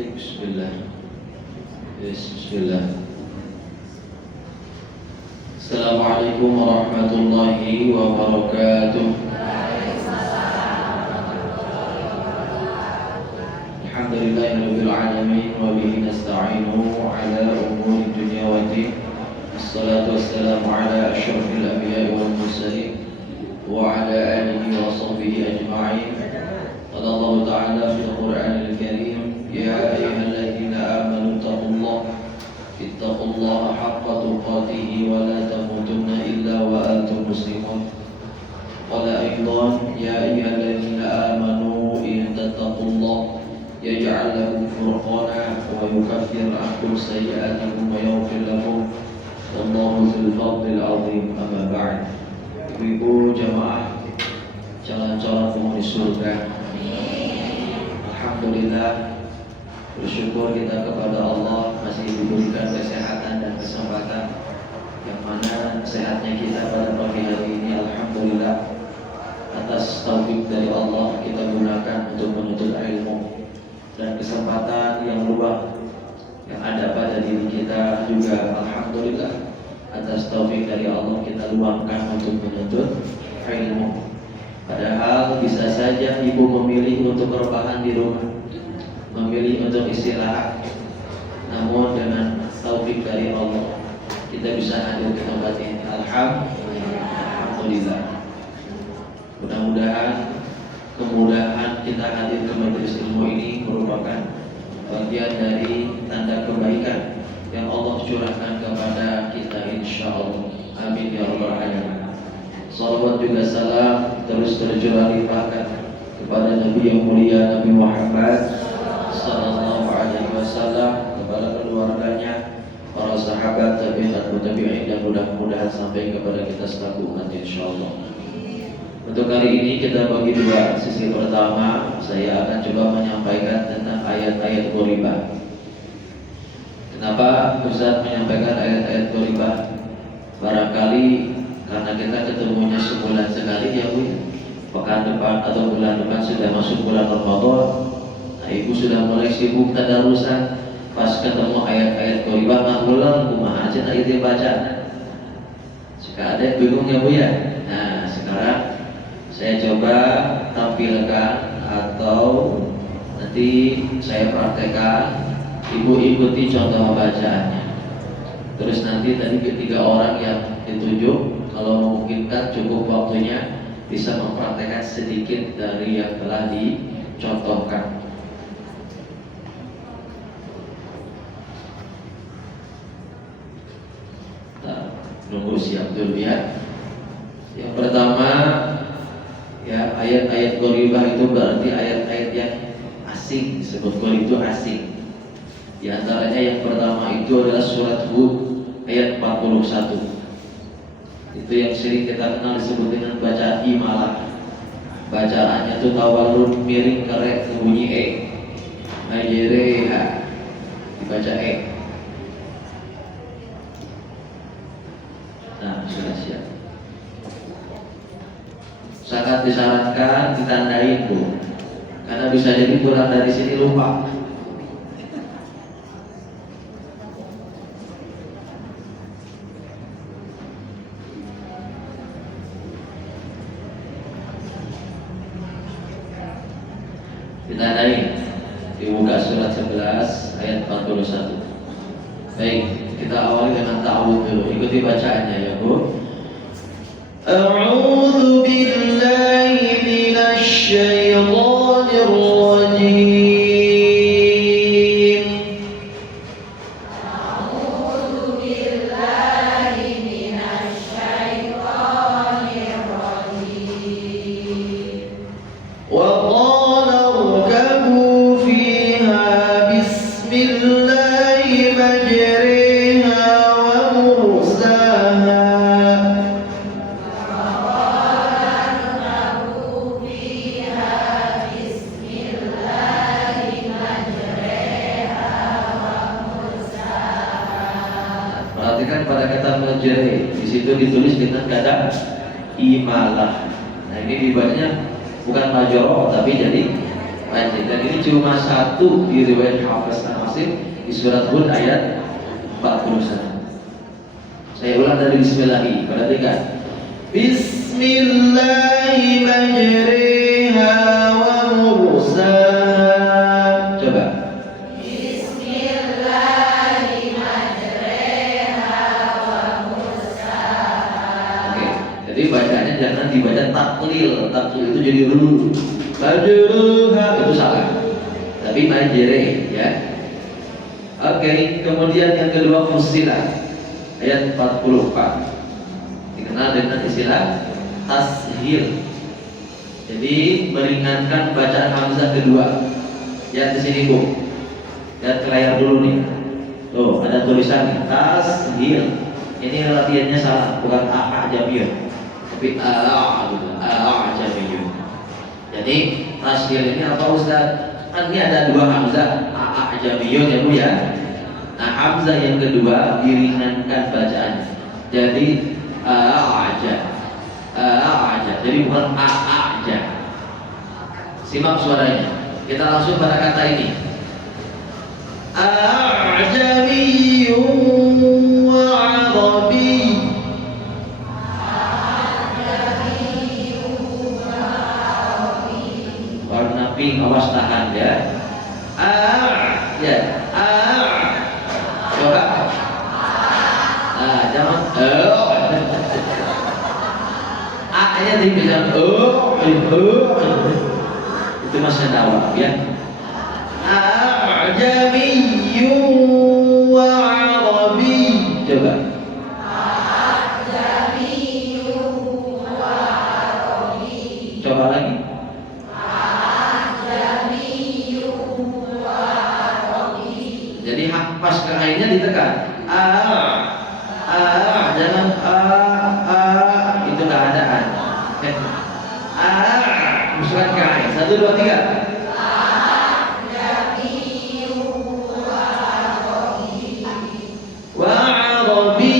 Bismillah. Bismillah. Assalamualaikum warahmatullahi wabarakatuh. Alhamdulillahirabbil alamin wa bihi nasta'inu ala umuri dunya waddin. Wassalatu wassalamu ala asyrafil anbiya'i wal mursalin wa ala alihi wa sahbihi ajma'in. Qala Allah ta'ala fil Qur'anil Karim, ya ayyuhalladzina amanu ittaqullaha haqqa tuqatih wa la tamutunna illa wa antum muslimun. Qala aidan, ya ayyuhalladzina amanu in tattaqullaha yaj'al lakum furqana wa yukaffir ankum sayyi'atikum wa yaghfir lakum wallahu dzul fadlil 'azim. Amma ba'd. Ibu jamaah calon-calon penghuni surga, alhamdulillah, bersyukur kita kepada Allah masih diberikan kesehatan dan kesempatan, yang mana sehatnya kita pada pagi hari ini alhamdulillah atas taufik dari Allah kita gunakan untuk menuntut ilmu, dan kesempatan yang luang yang ada pada diri kita juga alhamdulillah atas taufik dari Allah kita luangkan untuk menuntut ilmu. Padahal bisa saja ibu memilih untuk rebahan di rumah, memilih untuk istirahat, namun dengan taufik dari Allah kita bisa hadir ke tempat ini. Alhamdulillah. Mudah-mudahan kemudahan kita hadir ke majelis ilmu ini merupakan bagian dari tanda kebaikan yang Allah curahkan kepada kita insyaallah. Amin ya rabbal alamin. Salawat juga salam terus tercurah limpahkan kepada Nabi yang mulia Nabi Muhammad sallallahu alaihi wasallam, kepada keluarganya, para sahabat, tabi'in dan tabi'in, dan mudah-mudahan sampai kepada kita selaku umat insyaallah. Untuk kali ini kita bagi dua sisi. Pertama, saya akan coba menyampaikan tentang ayat-ayat ghoribah. Kenapa Ustaz menyampaikan ayat-ayat ghoribah? Barangkali karena kita ketemunya sebulan sekali ya Bu, pekan depan atau bulan depan sudah masuk bulan Ramadan. Nah, ibu sudah mulai sibuk tadarusan, pas ketemu ayat-ayat ghoribah ngahulang kumaha aja itu baca. Jika ada yang bingung ya Bu ya. Nah, sekarang saya coba tampilkan atau nanti saya praktekkan, ibu ikuti contoh bacaannya. Terus nanti tadi ketiga orang yang ditunjuk, kalau memungkinkan cukup waktunya bisa mempraktekkan sedikit dari yang telah dicontohkan. Nah, nunggu siap dulu ya. Yang pertama ya, ayat-ayat ghoribah itu berarti ayat-ayat yang asing. Disebut ghorib itu asing. Di antaranya yang pertama itu adalah surat Hud ayat 41. Itu yang sering kita kenal disebut dengan bacaan imalah. Bacaannya itu tawalun miring kerek bunyi e. Majereha dibaca e. Nah, sudah siap. Sangat disarankan ditandain Bu, karena bisa jadi kurang dari sini lupa. Ditandai, dibuka surat 11 ayat 41. Baik, kita awali dengan ta'awudz dulu. Ikuti bacaannya ya Bu. A'udzu billahi minasy syaithanir rajim. A'udzu billahi minasy syaithanir rajim. Wa perhatikan pada kata majri, di situ ditulis dengan kata imalah. Nah, ini dibacanya bukan majro tapi jadi Wajib. Dan ini cuma satu di riwayat Hafiz An-Nasir di surat Hud ayat 41. Saya ulang dari Bismillah. Perhatikan. Bismillahi majriha wa mursaha. Coba. Bismillahi majriha wa mursaha. Oke, jadi bacanya jangan dibaca taklil. Taklil itu jadi ru. Majruha itu salah. Tapi majri ya. Oke, kemudian yang kedua fussilat ayat 44. Dikenal dengan istilah tashil. Jadi meringankan bacaan hamzah kedua. Lihat di sini Bu. Lihat ke layar dulu nih. Tuh, ada tulisan nih, tashil. Ini latihannya salah, bukan a'jamiyun. Tapi a'jamiyun. Jadi tashil ini apa Ustaz? Kan ini ada dua hamzah, a'jamiyun ya Bu ya. Nah, hamzah yang kedua diringankan bacaan. Jadi a'ja. Jadi bukan a'ja. Simak suaranya. Kita langsung pada kata ini. A'jamiyyun wa 'arabi. Warna pink, awas tahan ya. Ya. Coba. Nah, jangan A-nya dibilang itu masih dakwah ya. A'jamiyyun wa 'arabi. Coba. A'jamiyyun wa 'arabi. Coba lagi. Jadi pas ke akhirnya ditekan. Jangan itu keadaan. Masukkan ke akhir. 1, 2, 3. Wa'arabi.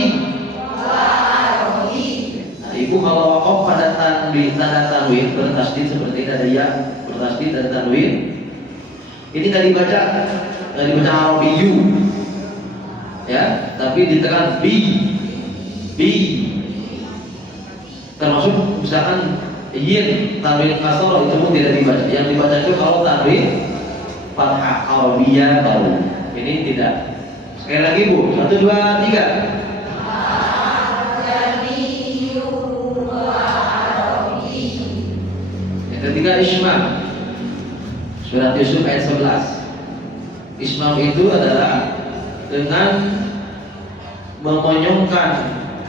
Nah, Ibu kalau wakof pada tanda tanwin bertasdid seperti ini, ada ya bertasdid dan tanwin. Ini nggak dibaca Arabiyu, ya, tapi ditekan bi. Termasuk misalkan yin tanwin kasroh itu pun tidak dibaca. Yang dibaca itu kalau tanwin fathah Arabiyah baru. Ini tidak. Sekali lagi Bu, 1, 2, 3. Yang ketiga ismam. Surat Yusuf ayat 11. Ismam itu adalah dengan memonyongkan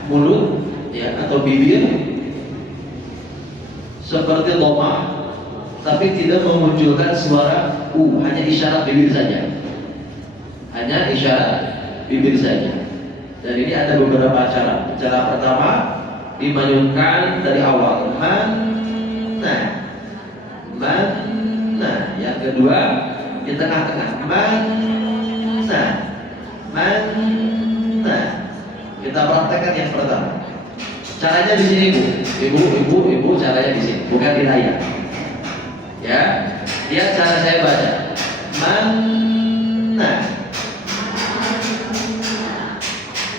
mulut ya atau bibir seperti loma, tapi tidak memunculkan suara hanya isyarat bibir saja. Hanya isyarat bibir saja. Dan ini ada beberapa cara. Cara pertama dimanyunkan dari awal, manna. Yang kedua di tengah-tengah, manna. Kita praktekkan yang pertama. Caranya di sini Bu, ibu caranya di sini, bukan di layar. Ya, lihat cara saya baca. Manna.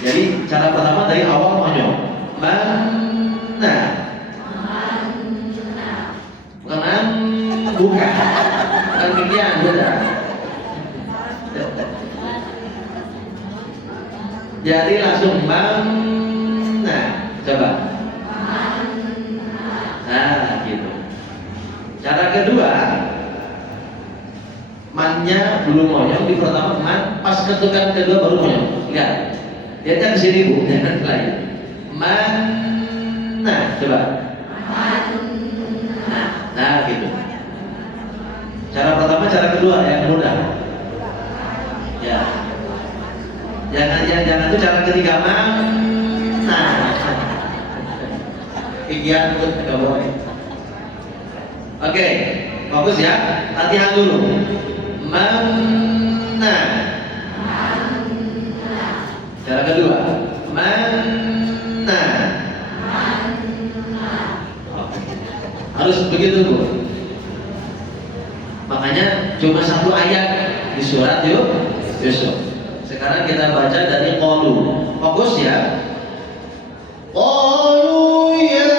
Jadi cara pertama dari awal monyong. Manna. Bukan. Bukan demikian, beda. Jadi langsung manna. Coba. Nah, gitu. Cara kedua, mannya belum monyong di pertama man, pas ketukan kedua baru monyong. Lihat. Lihatkan di sini Bu, jangan lain. Manna, coba. Nah, gitu. Cara pertama, cara kedua yang mudah. Ya. Jangan itu cara ketiga mana? Pikiran untuk nggak boleh. Oke, fokus ya. Latihan dulu. Mana? Cara kedua. Mana? Harus begitu Bu. Makanya cuma satu ayat di surat Yusuf. Sekarang kita baca dari qalu. Fokus ya. Qalu ya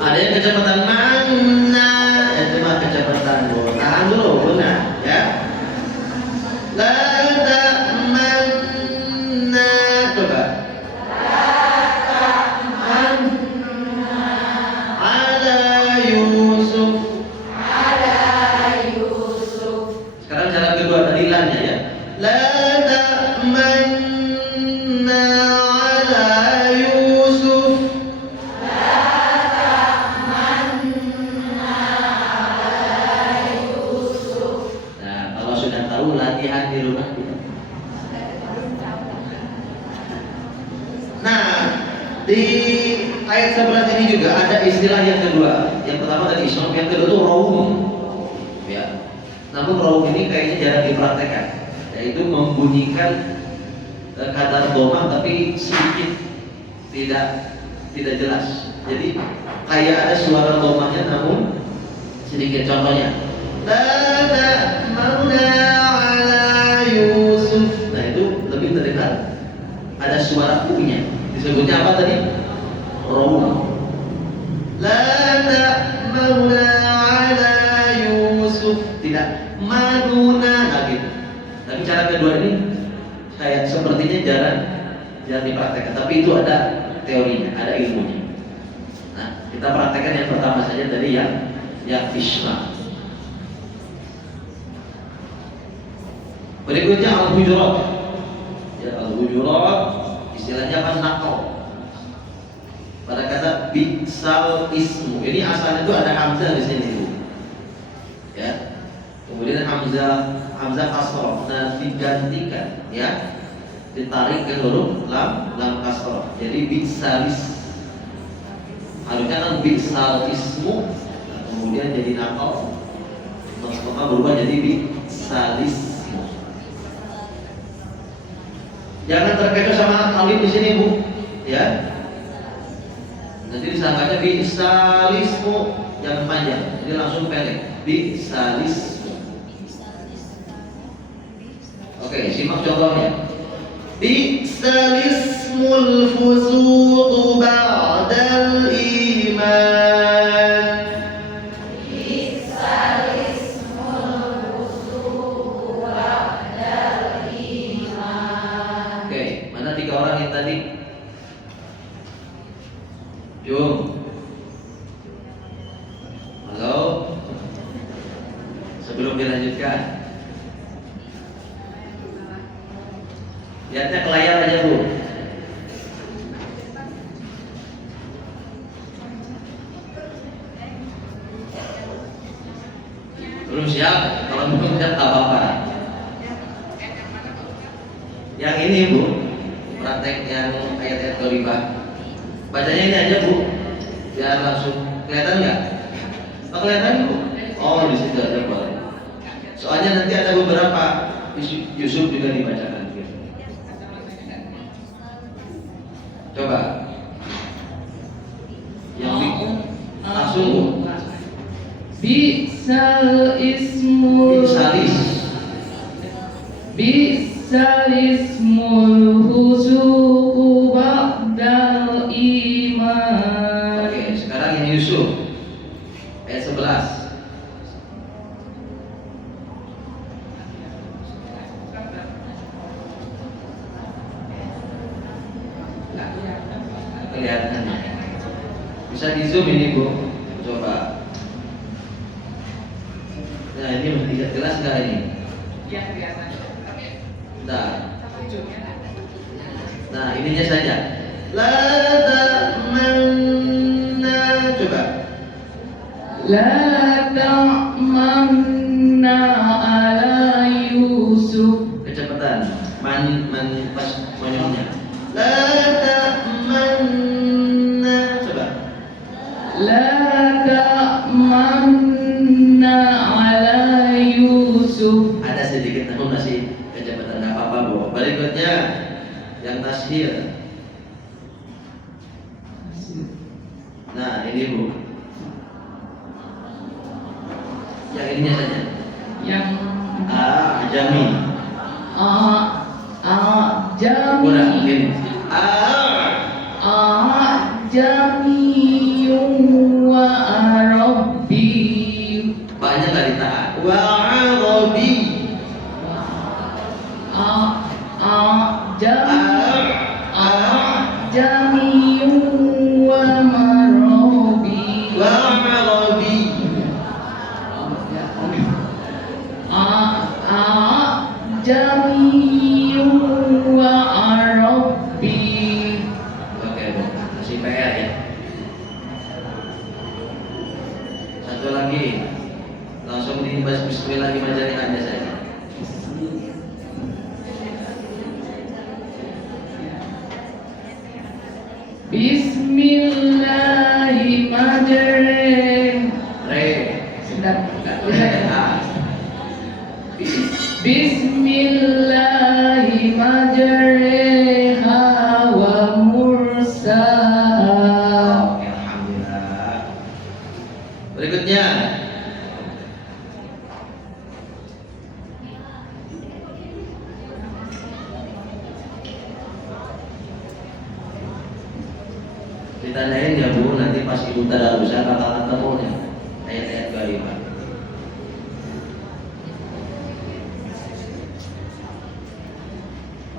ada yang kecepatan mana? Itu mah kecepatan dulu. Tahan dulu, benar ya. La ta'manna, coba. Ala Yusuf. Sekarang cara kedua tadi lannya ya. La ta'manna ala Yusuf. Tahu latihan di rumah tidak? Nah, di ayat 11 ini juga ada istilah yang kedua. Yang pertama tadi Islam, yang kedua itu raum. Ya. Namun raum ini kayaknya jarang dipraktekkan, yaitu membunyikan kata domah tapi sedikit tidak jelas. Jadi kayak ada suara domahnya namun sedikit. Contohnya, la mauna ala Yusuf. Nah itu lebih terdengar ada suara u-nya. Disebutnya apa tadi? Raum. La mauna ala Yusuf. Tidak maduna lagi. Tapi cara kedua ini kayak sepertinya jarang dipraktekkan. Tapi itu ada teorinya, ada ilmunya. Nah kita praktekkan yang pertama saja dari yang Isma. Berikutnya al-hujurat. Ya, al-hujurat istilahnya apa? Naqal. Pada kata bi'sal ismu. Ini asalnya itu ada hamzah di sini, Bu. Ya. Kemudian hamzah kasrah. Nah, digantikan ya. Ditarik ke huruf lam kasrah. Jadi bi'salis. Harusnya kan bi'sal ismu. Nah, kemudian jadi naqal. Maksudnya berubah jadi bi'salis. Jangan terkecoh sama alif di sini, Bu. Ya. Nanti disangkanya bisalismu, jangan panjang. Jadi langsung pendek. Bisalismu. Oke, simak contohnya. Bisalismul fusuqu ba'dal iman. Tiga orang yang tadi, Jum, halo, sebelum dilanjutkan, lihatnya ke layar aja, Bu. Belum siap? Kalau belum siap tak apa-apa. Yang ini, Bu. Praktek yang ayat-ayat ghalibah. Bacanya ini aja, Bu. Biar langsung kelihatan nggak? Oh, kelihatan, Bu. Oh, di situ ada boleh. Soalnya nanti ada beberapa Yusuf juga dibacakan. Coba. Yang langsung, Bu. Bi'sal ismul Bisalismul fusuqu ba'dal iman. Oke, sekarang ini Yusuf ayat 11. Kelihatan. Bisa di zoom ini, Bu. Coba. Nah, ini tidak jelas nggak ini? Ya, kelihatan. Nah, ininya saja. La ta'manna. Coba. La ta'manna ala Yusuf. Kecepatan. Man pas monyongnya. La ta'manna. Coba. La ta'manna ala Yusuf. Ada sedikit namun masih kecepatan, nggak apa-apa Bu. Berikutnya yang tashir. Nah ini Bu. Yang ininya saja. Yang Jami. Jami. Kurang ini. Jami wa Arabi. Banyak dari ta. Wa Arabi. Jami wa Marabi. Wa Arabi. Jami wa Arabi. Oke Bu, masih PR ya. Satu lagi, langsung dibahas Bismillahirrahmanirrahim saja. Bismillahirrahmanirrahim. Sedap. Bismillahirrahmanirrahim wa mursaha. Oke, alhamdulillah. Berikutnya ditandain ya Bu, nanti pas ibu tadarusan bakal ketemu nih ayat-ayat 25.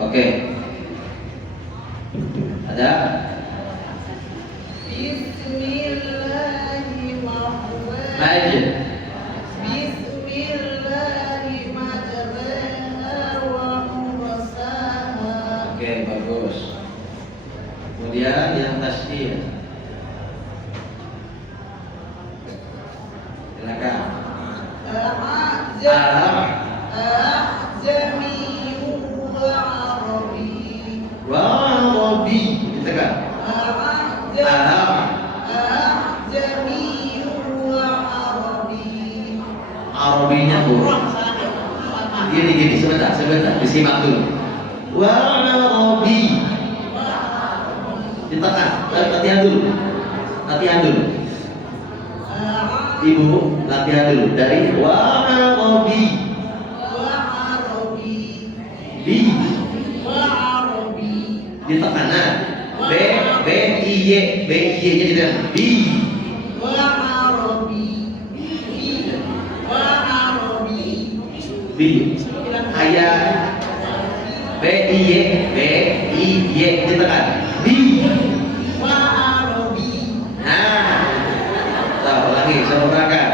Oke. Ada? Baik. Oke, bagus. Kemudian yang tasdid. Silakan. Wa Arabi. Gitu kan? Arabinya Bu. Gini, sebentar, disimak dulu. Wa Arabi. Ditekan, latihan dulu. Ibu, latihan dulu dari wa Arabi. Bi. Ditekan, nah. B I Y nya ditekan. Bi. Bi. Ayat B I Y ditekan. Bi. Nah, tahu lagi sama belakang.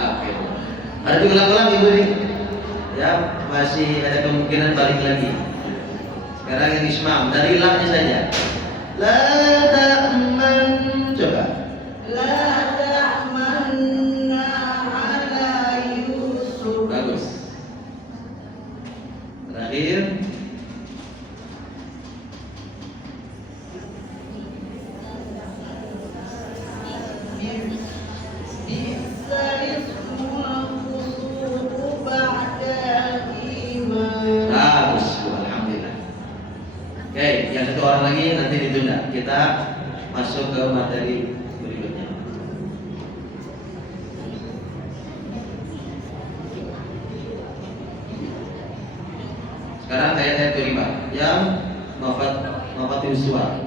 Oke. Berarti ulang-ulang Ibu nih. Ya, masih ada kemungkinan balik lagi. Sekarang yang ismam dari lamnya saja. La ta'man. Coba. La ta'manna ala Yusuf. Bagus. Terakhir. Bagus, alhamdulillah. Oke, yang satu orang lagi nanti ditunda. Kita masuk ke materi berikutnya. Sekarang ayat-ayat kelima yang mafatil suar.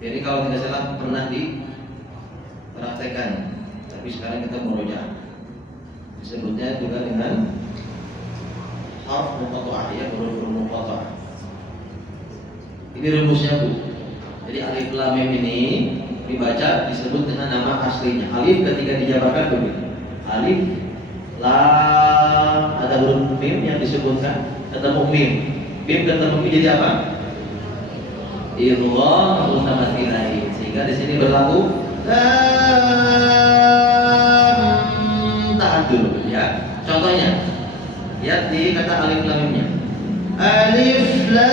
Jadi kalau tidak salah pernah dipraktekkan, tapi sekarang kita merujuk. Disebutnya juga dengan harf muqatta'ah, ya, huruf muqatta'ah. Ini rumusnya Bu. Jadi alif lam mim ini dibaca disebut dengan nama aslinya. Alif ketika dijabarkan begitu. Alif lam, ada huruf mim yang disebutkan ketemu mim. Mim ketemu mim jadi apa? Idgham mutamathilain. sehingga di sini berlaku tahan dulu ya. Contohnya, lihat di kata alif lam mimnya. Alif lam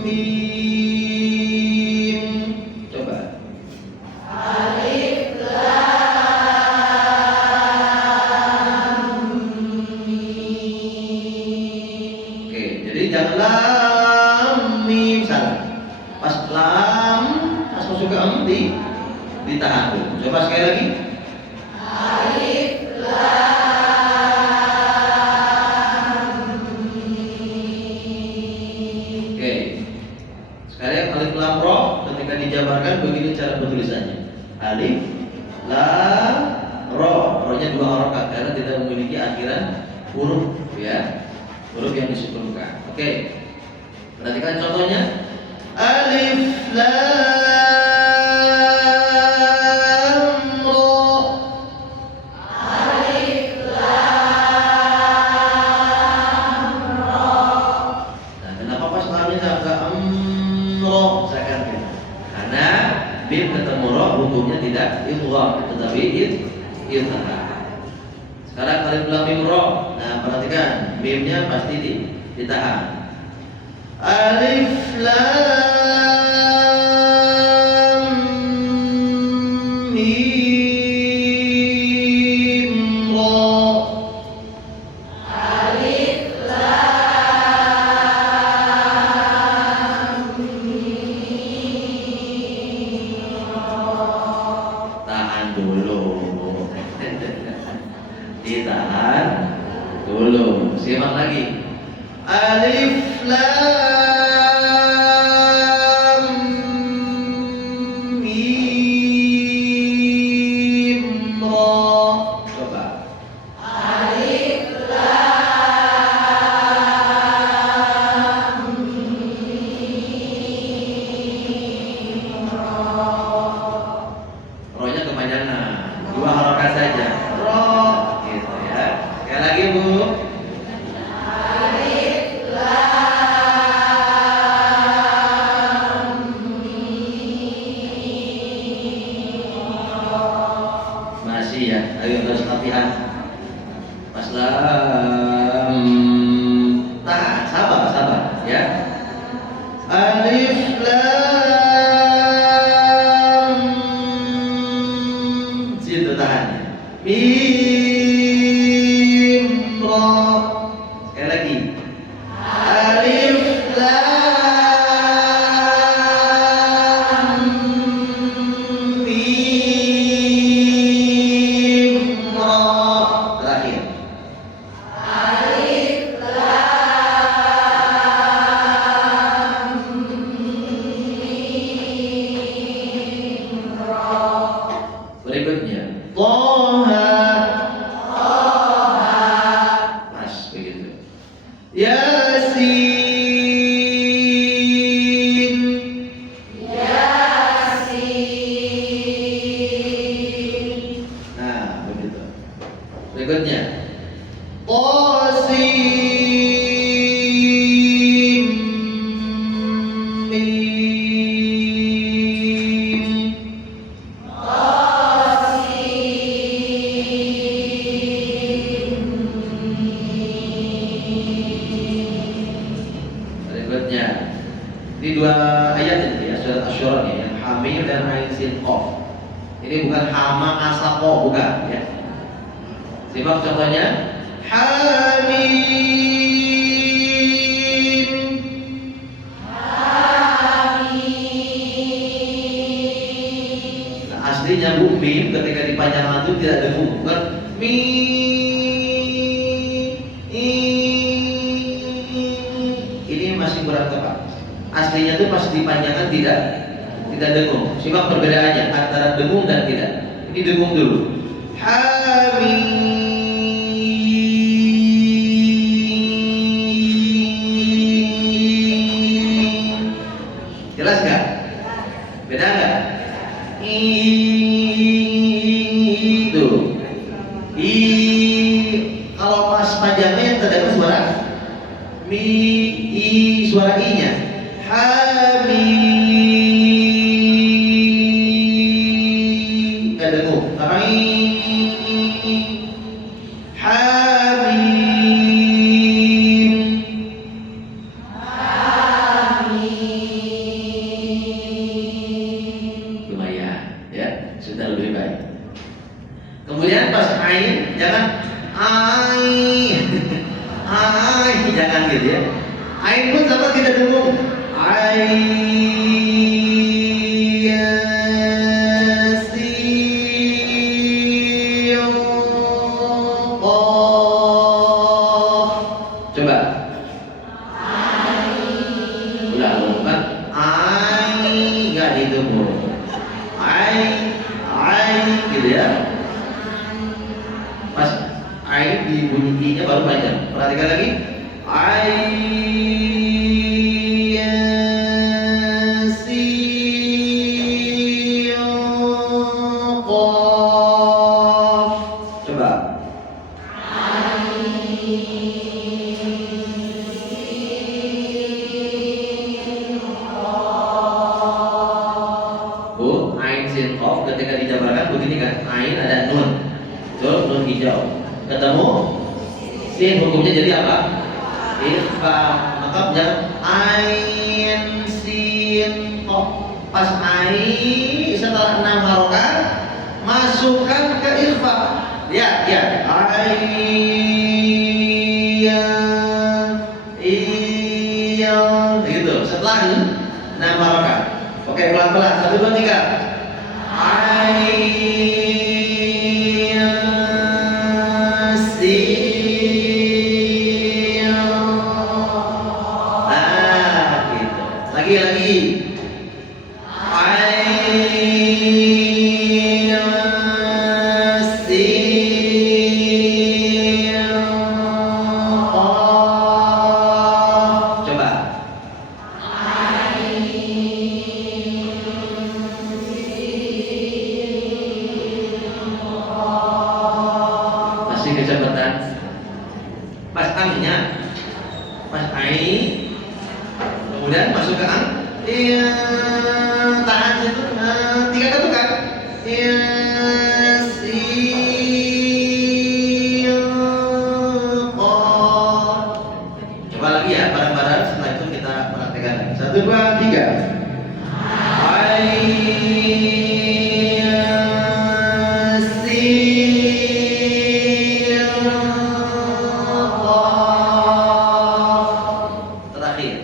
mim. Coba. Alif lam mim. Oke, jadi jangan lam mim salah. Pas lam, pas masuk ke ditahan dulu. Coba sekali lagi. Alif lam mim. Oke. Sekarang alif lam ro ketika dijabarkan begini cara penulisannya. Alif lam ro. Ro-nya dua harokat karena tidak memiliki akhiran huruf ya. Huruf yang disukunkan. Oke. Perhatikan contohnya. Alif lam ro. Alif lam ro. Nah, kenapa pas lamnya agak ro seakan gitu? Karena mim ketemu ro hukumnya tidak idgham tetapi idgham. Sekarang alif lam mim ro. Nah, perhatikan mimnya pasti ditahan. Alif lam mim ro. Alif lam mim ro. Tahan dulu. Ditahan dulu. Simak lagi. Alif lam mim ro. Coba. Alif lam mim ro. Ro-nya kepanjangan. Dua harokat saja. Ro. Gitu ya. Sekali lagi, Bu. Alif lam mim ro. Masih ya. Ayo terus latihan. Pas lam. Tahan. Sabar ya. Alif lam. Situ tahan. Mim ro. Sekali lagi. Alif lam mim ro. Terakhir. Alif lam mim ro. Berikutnya. Toha. Toha. Mas begitu. Yasin. Yasin. Nah, begitu. Berikutnya. Qasim. Mim. Berikutnya. Ini dua ayat ini ya, surat Asy-Syura nih, yang Hamim dan Ain Sin Qaf. Ini bukan hama asaqo, bukan ya. Simak contohnya. Hamim. Nah, aslinya bu mim ketika dipanjangkan itu tidak dengung, bukan mim. Ini masih kurang tepat. Aslinya itu pas dipanjangkan tidak dengung. Simak perbedaannya antara dengung dan tidak. Ini dengung dulu. Hamim. Jelas nggak? Beda nggak? Itu. Kalau pas panjangnya yang terdengar suara Mi, I, suara I-nya. Hamim. Nggak dengung. Hamim. Lumayan, ya, sudah lebih baik. Kemudian pas ain, jangan ain, ain, jangan gitu ya. Ain pun sama tidak dengung. Yasin, Qaf. Coba. Ulang, kan? Ain, nggak didengung. Ain, gitu ya. Pas ain di bunyi i-nya baru panjang. Perhatikan lagi. Yasin, Qaf. Coba. Bu, ain sin qaf ketika dijabarkan begini kan? Ain ada nun. Betul, nun hijau. Ketemu sin, hukumnya jadi apa? Ikhfa. Maka jangan ain sin qaf. Pas ain setelah 6 harokat masukkan ke ikhfa. Ya, ya. Iya, gitu. Setelah 6 harokat. Oke, pelan-pelan. 1, 2, 3. Nah, gitu. Lagi. Coba. Masih kecepatan. Pas angnya, pas ai, kemudian masuk ke ang. Iya, tahan itu 3 ketukan. Coba lagi ya, bareng-bareng. Setelah itu kita praktekkan lagi. 1, 2, 3. Terakhir.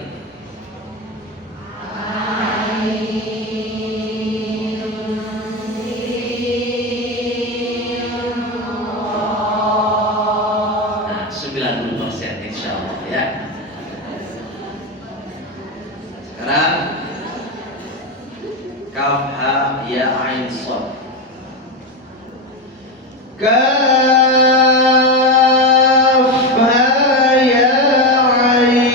Nah, 90% insya Allah ya. Sekarang kaf ha ya ain shad. Kaf ha ya ain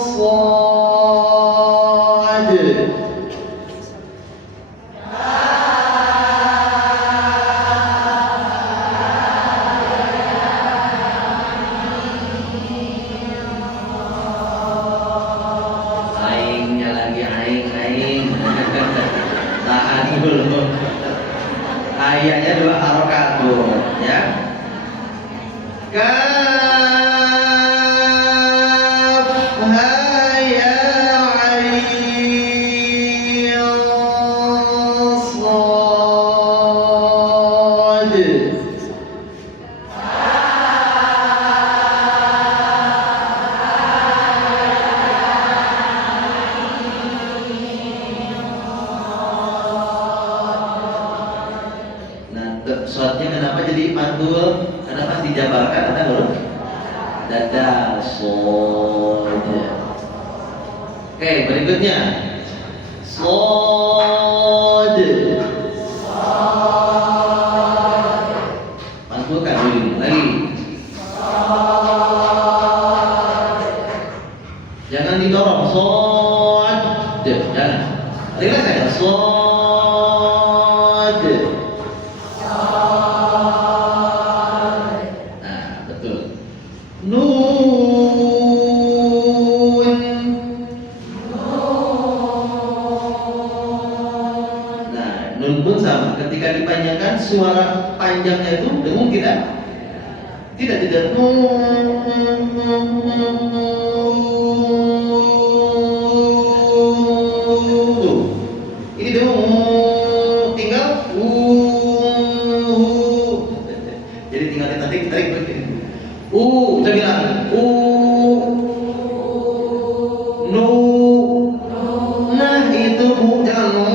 shad. Aingnya lagi aing. Tahan dulu. Ayatnya 2 harokat bu, ya. Kaf ha ya ain shad. Shotnya kenapa jadi mantul? Kenapa dijabarkan? Ada huruf dada shod. Oke, berikutnya shod. Mantulkan dulu lagi. Jangan didorong. Shod. Jangan. Rileks saja. Shod. pun sama. Ketika dipanjangkan suara panjangnya itu dengung tidak? Tidak. Ini dengung, tinggal jadi tinggal ditarik begini. Saya bilang nu. Nah itu bu, jangan nun.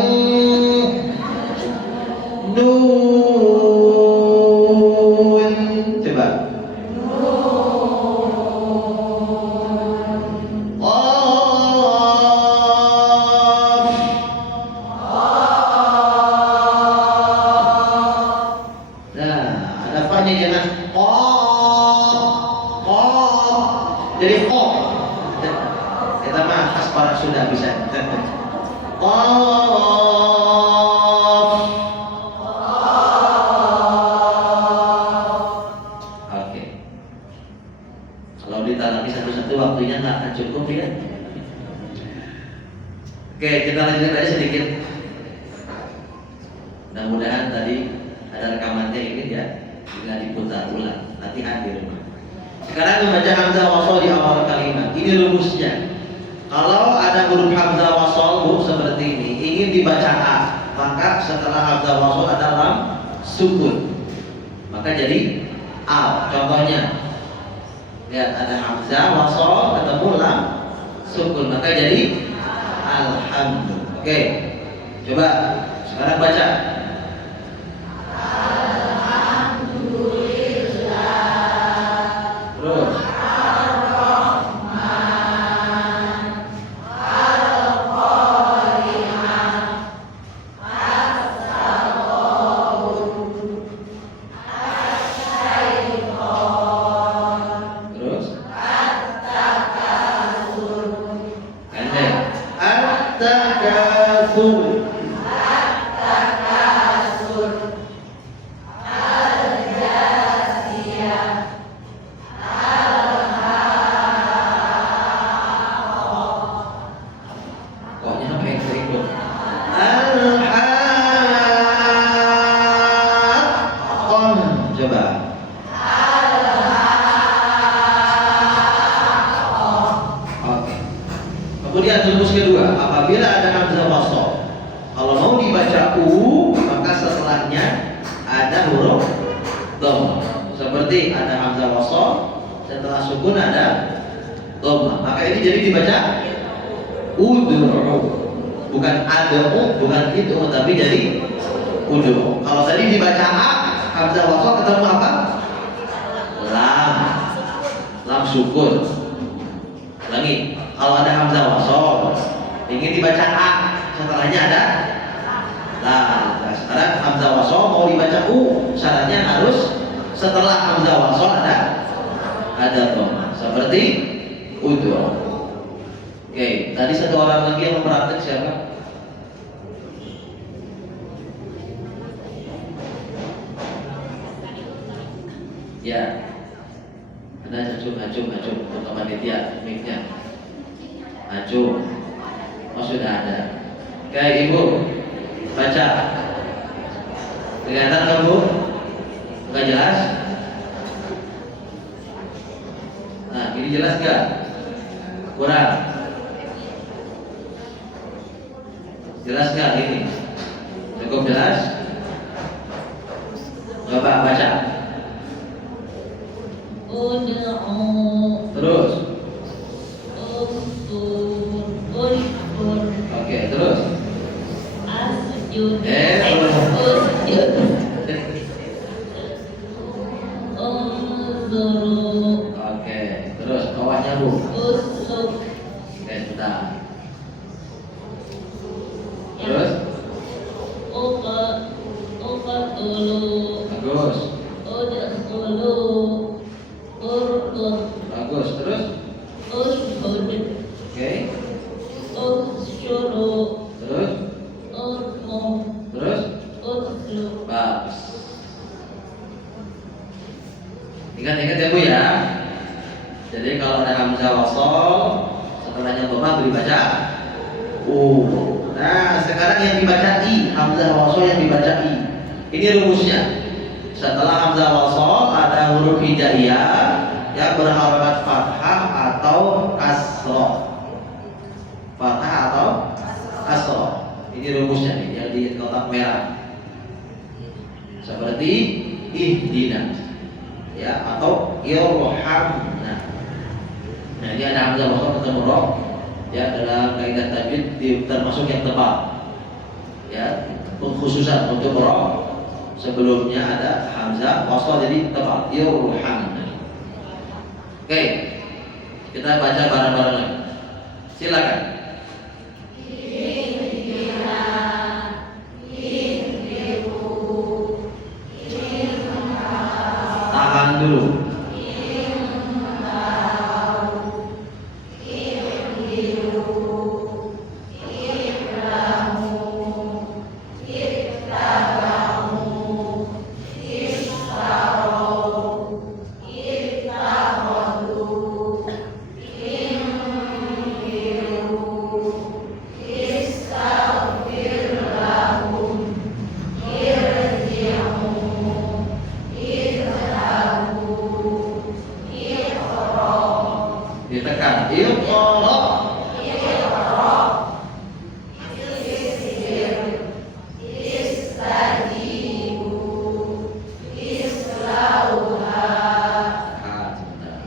Coba. Nah, ada apa-nya jangan jadi kita mah khas para sudah bisa. Oke. Kalau ditanami satu-satu waktunya nggak akan cukup ya. Oke, kita lanjutkan aja sedikit. Mudah-mudahan tadi ada rekamannya ini ya, tinggal diputar ulang, latihan di rumah. Sekarang membaca hamzah wasol di awal kalimat. Ini rumusnya. Kalau ada huruf hamzah wasol bu seperti ini, ingin dibaca a, maka setelah hamzah wasol ada lam sukun, maka jadi al. Contohnya, lihat ada hamzah wasol ketemu lam sukun, maka jadi alhamdulillah. Oke, coba sekarang baca. Terus. Terus. Pendek. At-takatsur. Pokoknya pendek itu. Al-haqqah. Coba. Oke. Kemudian rumus kedua, apabila ada hamzah wasol, kalau mau dibaca u, maka setelahnya ada huruf dhamma. Seperti ada hamzah wasol, setelah sukun ada dhamma. Maka ini jadi dibaca ud'u. Bukan ad'u, bukan itu, tapi jadi ud'u. Kalau tadi dibaca a, hamzah wasol ketemu apa? Lam. Lam sukun. Ulangi. Kalau ada hamzah wasol, ingin dibaca a, setelahnya ada lam. Nah, sekarang hamzah wasol mau dibaca u, syaratnya harus setelah hamzah wasol ada dhamma. Seperti ud'u. Oke, tadi satu orang lagi yang mempraktek siapa? Ya, ada acung untuk panitia mic-nya. Acung, oh sudah ada. Oke, ibu, baca. Kelihatan nggak bu? Nggak jelas? Nah, ini jelas nggak? Kurang? Jelas nggak ini? Cukup jelas? Coba baca. Terus. Oke, terus. Oke, terus bawahnya bu. Oke, sudah. Terus. Bagus. Terus. Oke. Terus. Bagus. Ingat-ingat ya bu ya. Jadi kalau ada hamzah wasol, setelahnya dhamma dibaca u. Nah, sekarang yang dibaca i, hamzah wasol yang dibaca i. Ini rumusnya. Setelah hamzah wasol ada huruf hijaiyah yang berharakat fathah atau kasroh. Fathah atau kasroh. Ini rumusnya nih, yang di kotak merah. Seperti ihdina, ya, atau irhamna. Nah, ini ada hamzah wasol ketemu roh. Ya, dalam kaidah tajwid termasuk yang tepat. Ya, pengkhususan untuk roh sebelumnya ada hamzah wasol jadi tepat. Irhamna. Oke, kita baca bareng-bareng lagi. Silakan. Tahan dulu. Ditekan. Iqra. Ah, sebentar.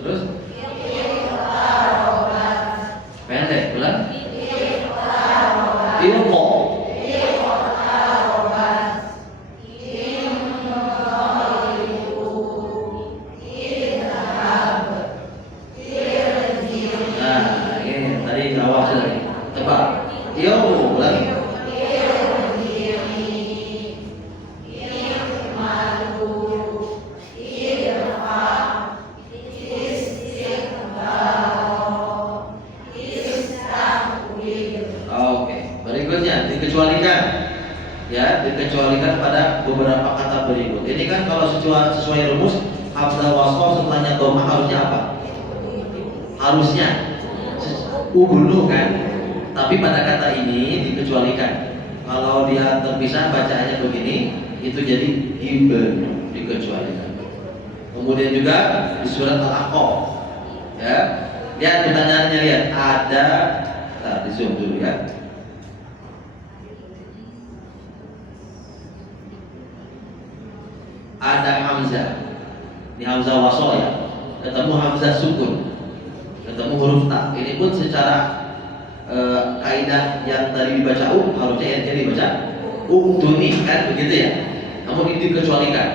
Terus pendek ulang. Iqra. Nah, ini tadi awal sudah tebak. Ulangi. Oke, berikutnya dikecualikan. Ya, dikecualikan pada beberapa kata berikut. Ini kan kalau sesuai rumus hamzah wasl setelahnya dhamma harusnya apa? Harusnya dulu kan. Tapi pada kata ini dikecualikan. Kalau dia terpisah bacaannya begini, itu jadi ibnu, dikecualikan. Kemudian juga di surat Al-Aqaf. Ya. Lihat pertanyaannya, lihat ada. Di zoom dulu ya. Ada hamzah. Ini hamzah wasol ya. Ketemu hamzah sukun. Ketemu huruf ta. Ini pun secara kaidah yang tadi dibaca harusnya yang tadi dibaca tuni kan begitu ya. Namun ini dikecualikan.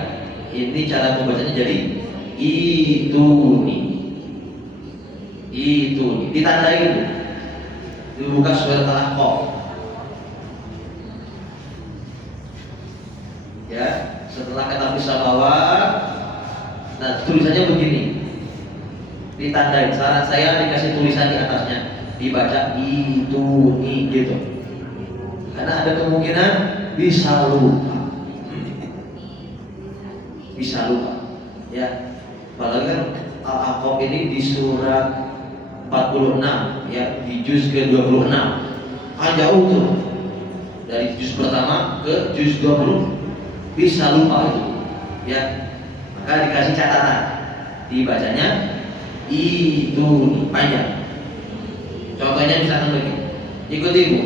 Ini cara membacanya jadi ituni. Ituni. Ditandai dulu. Dibuka surat Al-Aqaf. Ya, setelah kata fisabawat, nah tulisannya begini. Ditandai. Saran saya dikasih tulisan di atasnya, dibaca ituni gitu. Karena ada kemungkinan bisa lupa. Bisa lupa. Ya. Apalagi kan Al-Aqaf ini di surat 46 ya, di juz ke-26. Jauh tuh. Dari juz pertama ke juz 20. Bisa lupa itu. Ya. Maka dikasih catatan. Dibacanya itu panjang. Contohnya misalkan begini. Ikuti Ibu.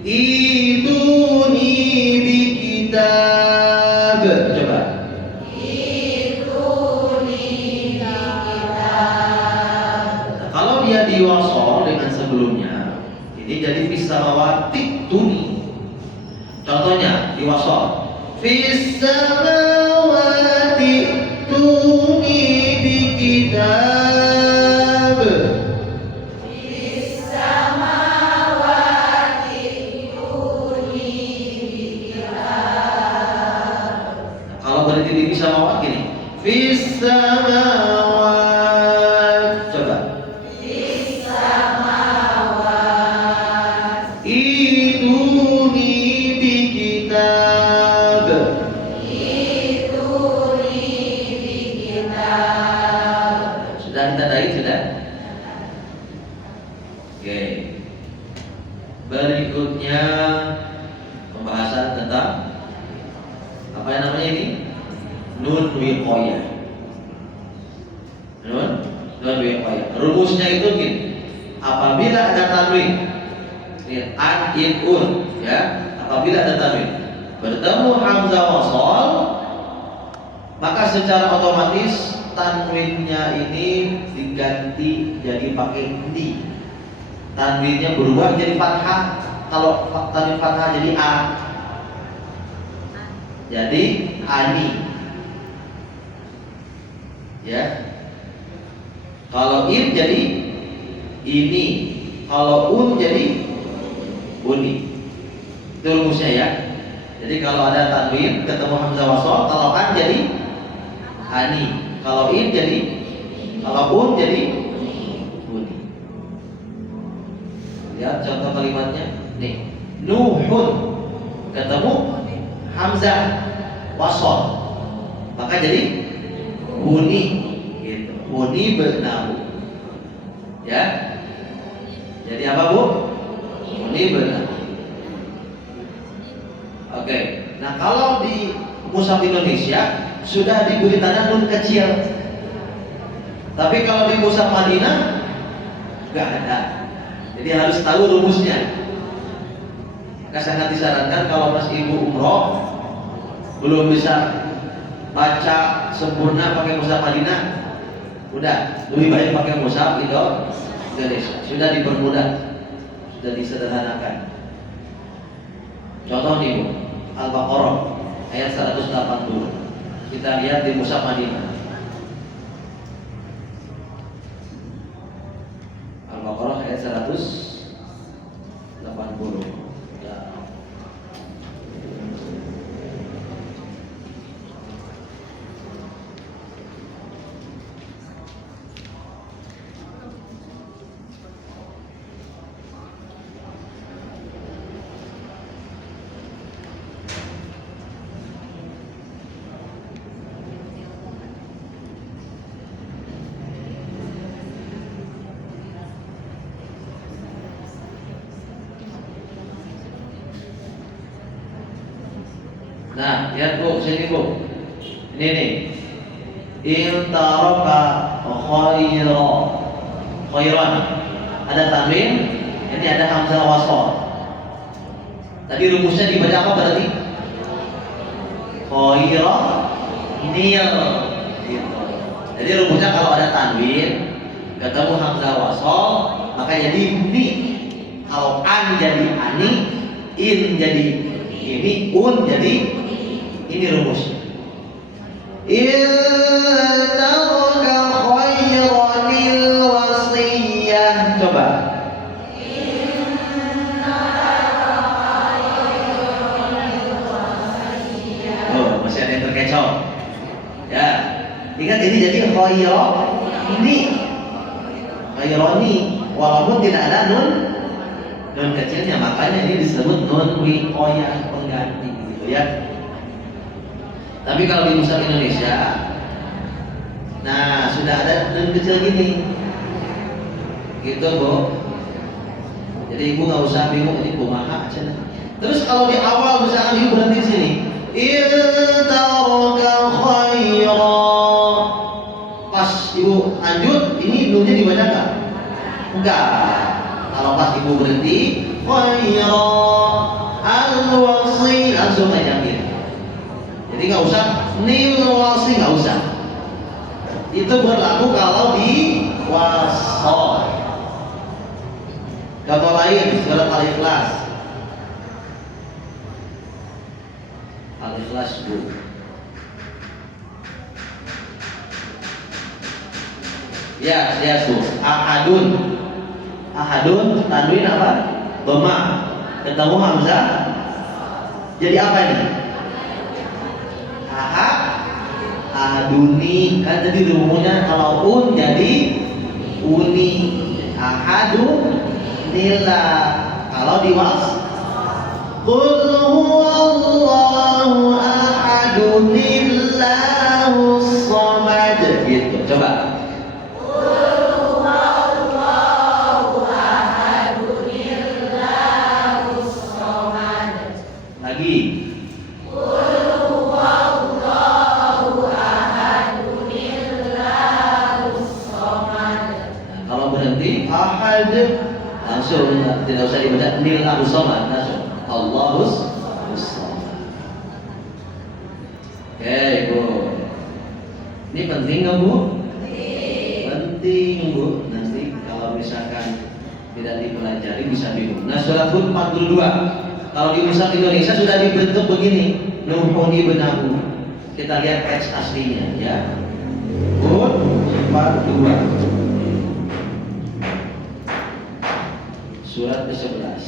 Ituni bi kitab. Coba. Kalau dia diwasol dengan sebelumnya, ini jadi fisamawati tuni. Contohnya diwasol. Fisamawati tuni bi kitab. Kalau berhenti di fisamawat gini. Fisamawat. Coba. Ituni bi kitab. Sudah ditandai sudah? Oke. tentang apa yang namanya ini? Nun wiqayah. Nun wiqayah. Rumusnya itu gini. Apabila ada tanwin, an, in, un, ya. Apabila ada tanwin bertemu hamzah wasal, maka secara otomatis tanwinnya ini diganti jadi pakai di. Tanwinnya berubah jadi fathah. Kalau tanwin fathah jadi a. Jadi ani. Ya. Kalau in jadi ini. Kalau un jadi uni. Itu rumusnya ya. Jadi kalau ada tanwin ketemu hamzah wasal, kalau an jadi ani, kalau in jadi, kalau un jadi uni. Lihat contoh kalimatnya. Nih, Nuhun ketemu hamzah wasal, maka jadi uni. Gitu. Uni bernahu. Ya. Jadi apa bu? Uni bernahu. Oke, nah kalau di mushaf Indonesia sudah diberi tanda nun kecil, tapi kalau di mushaf Madinah nggak ada. Jadi harus tahu rumusnya. Maka sangat disarankan kalau mas ibu umroh belum bisa baca sempurna pakai mushaf Madinah, udah lebih baik pakai mushaf Indonesia. Sudah dipermudah, sudah disederhanakan. Contoh nih Bu, Al-Baqarah ayat 180. Kita lihat di mushaf Madinah. Al-Baqarah ayat 180. Ya. Nah, lihat Bu, sini Bu. Ini nih. In taraka khairan. Ada tanwin, ini ada hamzah wasal. Tadi rumusnya dibaca apa berarti? Khairan nil. Gitu. Jadi rumusnya kalau ada tanwin ketemu hamzah wasal, maka jadi ni. Kalau an jadi ani, in jadi ini, un jadi ini rumusnya. Iltaraka khairanil wasiyah. Coba. Oh, masih ada yang terkecoh. Ya, ingat ini jadi khairani. Khairani, walaupun tidak ada nun kecilnya, makanya ini disebut nun wiqayah, pengganti gitu ya. Tapi kalau di mushaf Indonesia, nah sudah ada nun kecil gini, gitu Bu. Jadi ibu nggak usah bingung ini kumaha aja. Terus kalau di awal misalkan ibu berhenti di sini, iltaraka khaira, pas ibu lanjut, ini nunnya dibaca nggak? Enggak. Kalau pas ibu berhenti, khaira al-wasi, langsung aja gitu. Jadi nggak usah nil wasi, nggak usah. Itu berlaku kalau di wasol. Contoh lain surat Al-Ikhlas. Al-Ikhlas Bu. Ya, lihat Bu. Ahadun tanwin apa? Dhamma. Ketemu hamzah. Jadi apa ini? Ahaduni. Kan tadi rumusnya kalau un jadi uni. Ahadun nila. Kalau di was, qul huwallahu ahadun illahus samad. Gitu. Coba. Lagi. Kalau berhenti ahad langsung tidak usah dibaca nil ahusomad, langsung Allahus somad. Oke Bu, ini penting nggak Bu? Penting Bu. Nanti kalau misalkan tidak dipelajari bisa bingung. Nah surat Hud 42 kalau di Mushaf Indonesia sudah dibentuk begini, Nuhun ibnahu. Kita lihat teks aslinya ya. Hud 42 surat ke-11.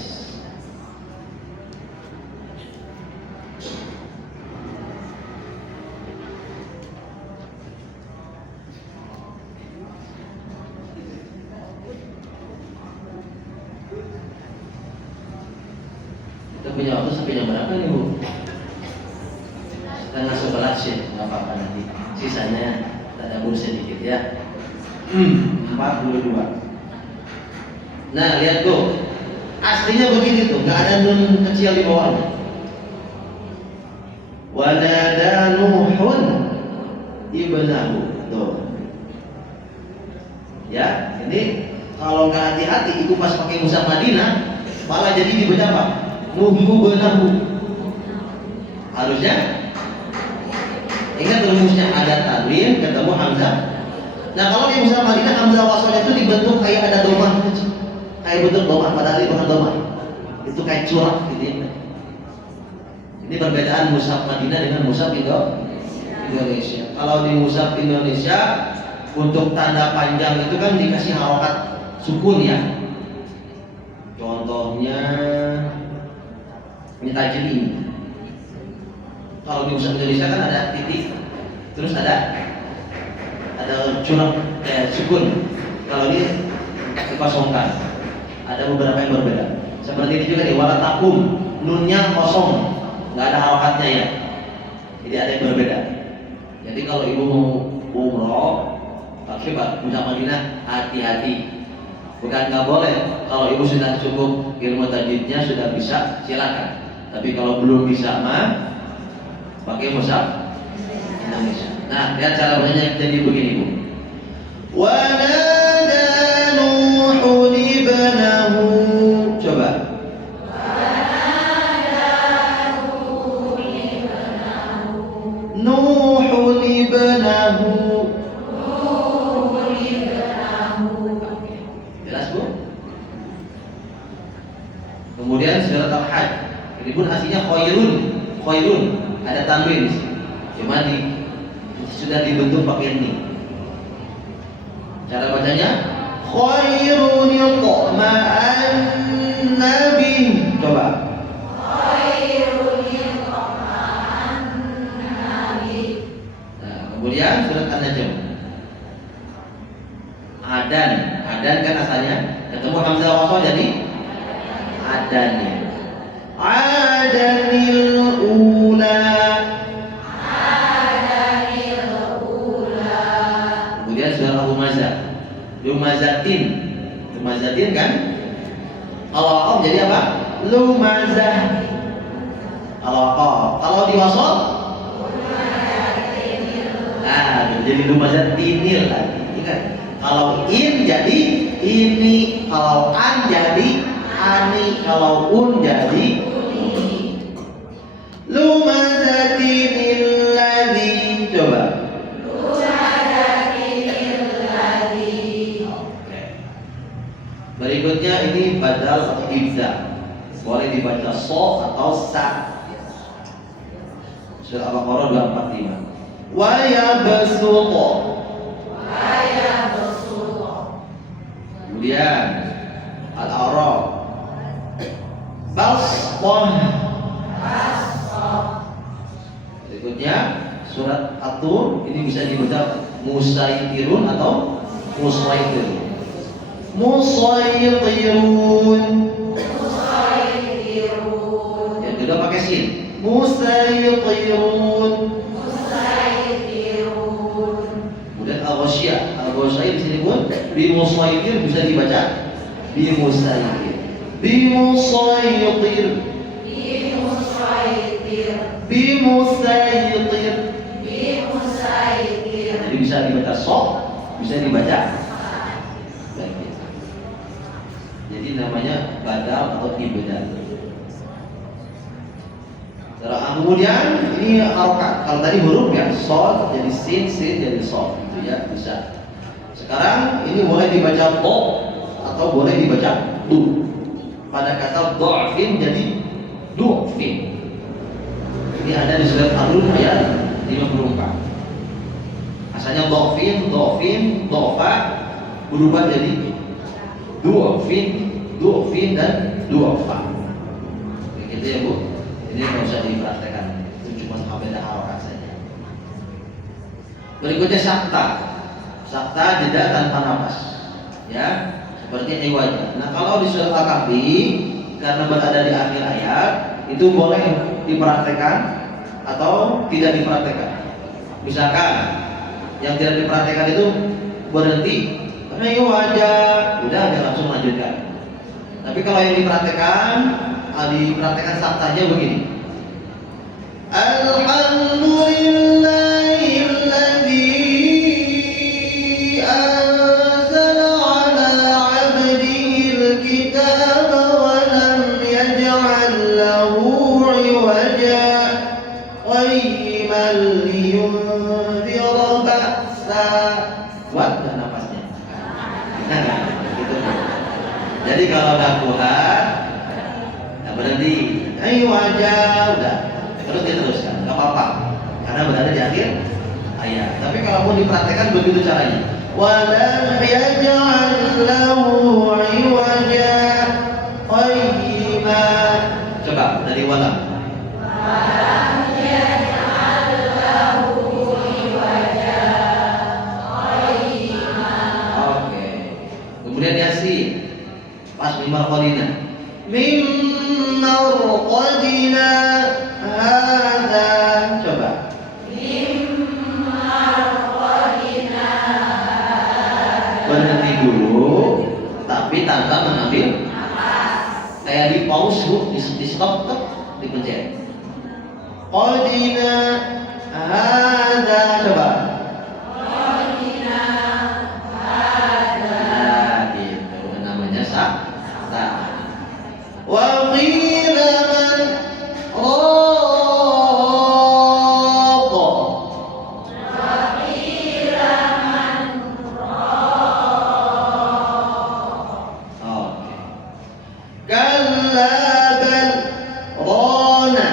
Kita punya waktu sampai jam berapa nih Bu? Setengah 11 ya, nggak apa-apa nanti. Sisanya ada buru sedikit ya. 42. Nah lihat tuh, aslinya begini tuh, nggak ada nun kecil di bawahnya. Wanada Nuhun ibnahu. Tuh. Ya, ini kalau nggak hati-hati, itu pas pakai Mushaf Madinah, malah jadi dibaca apa? Nuhu ibnahu. Harusnya ingat rumusnya, ada tanwin ketemu hamzah. Nah kalau di Mushaf Madinah hamzah wasalnya itu dibentuk kayak ada domah, kayak bentuk domah, padahal ini bukan domah, itu kayak curah gitu ya. Ini perbedaan Mushaf Madinah dengan Mushaf Indonesia. Kalau di Mushaf Indonesia untuk tanda panjang itu kan dikasih harokat sukun ya. Contohnya ini tajwid ini. Kalau di Mushaf Indonesia kan ada titik, terus ada curah sukun. Kalau ini dikosongkan. Ada beberapa yang berbeda. Seperti ini juga nih, walatakum, nunnya kosong, nggak ada harokatnya ya. Jadi ada yang berbeda. Jadi kalau ibu mau umroh, pakai Mushaf Madinah, hati-hati. Bukan nggak boleh. Kalau ibu sudah cukup ilmu tajwidnya sudah bisa, silakan. Tapi kalau belum bisa mah pakai Mushaf Indonesia. Nah, lihat cara bacanya jadi begini Bu. Wanada Nuhun ibnahu. Coba. Nuhun ibnahu. Jelas Bu? Kemudian surat Al-Hajj. Ini pun aslinya khairun. Ada tanwin di sini. Cuma sudah dibentuk pakai ini. Cara bacanya khairun yuqma'an nabi. Coba. Khairun yuqma'an nabi. Nah, kemudian surat An-Najm. Adan kan asalnya ketemu hamzah wasal jadi adannya. Adanil ula. Kemudian surah Al-Humazah. Lumazatin kan? Kalau jadi apa? Lumazah. Kalau diwasal? Nah, jadi lumazatinil lagi. Ingat. Kalau in jadi ini, kalau an jadi ani, kalau un jadi lumazatinil ladzi. Coba. Berikutnya ini badal atau ibda. Boleh dibaca so atau sa. Surah Al-Baqarah 245. Wa yabsutu. Kemudian Al-A'raf. Basṭah. Berikutnya surat At-Tur, ini bisa dibaca musaytirun atau musaytirun. Musaytirun. Yang kedua pakai sin. Musaytirun. Kemudian Al-Ghasyiyah. Al-Ghasyiyah di sini pun bimusaytir bisa dibaca bimusaytir. Bimusaytir. Bimusaytir. Bimusaytir. Jadi bisa dibaca sok, bisa dibaca baik. Jadi namanya badal atau ibdal. Kemudian ini harokat. Kalau tadi huruf ya, shod jadi sin, sin jadi shod, itu ya bisa. Sekarang ini boleh dibaca do atau boleh dibaca du. Pada kata do'fin jadi du'fin. Ini ada di surat Al-Rum ayat 54. Asalnya do'fin, do'fin, do'fa berubah jadi du'fin, du'fin dan du'fa. Begitu ya Bu. Ini nggak usah dipraktekkan, itu cuma beda harokat saja. Berikutnya sakta. Sakta jeda tanpa nafas, ya, seperti iwajah. Nah kalau di surat Al-Kahfi karena berada di akhir ayat itu boleh dipraktekkan atau tidak dipraktekkan. Misalkan yang tidak dipraktekkan itu berhenti karena iwajah, udah dia langsung lanjutkan. Tapi kalau yang dipraktekkan saktanya begini. Alhamdulillahilladzi anzala ala 'abdihil kitaba wa lam yaj'al lahu 'iwaja qayyiman liyunzira ba'sa. Kuat enggak napasnya? Gitu. Jadi kalau udah kuat berhenti, ayo aja, udah terus diteruskan, nggak apa-apa, karena berada di akhir ayat. Tapi kalau mau dipraktekkan begitu caranya. Walam yaj'al lahu 'iwaja qayyima. Coba dari walam. Walam yaj'al lahu 'iwaja qayyima. Oke. Kemudian yasin. Pas mimar qalina. Marqadina hadza. Coba. Marqadina. Berhenti dulu, tapi tanpa mengambil Nafas. kayak di pause Bu, di stop, dipencet. Qadina hadza. Coba. Qadina hadza. Nah, gitu. Namanya sakta. Wa qila man raqa. Qila man Oke. Kalla bal rana.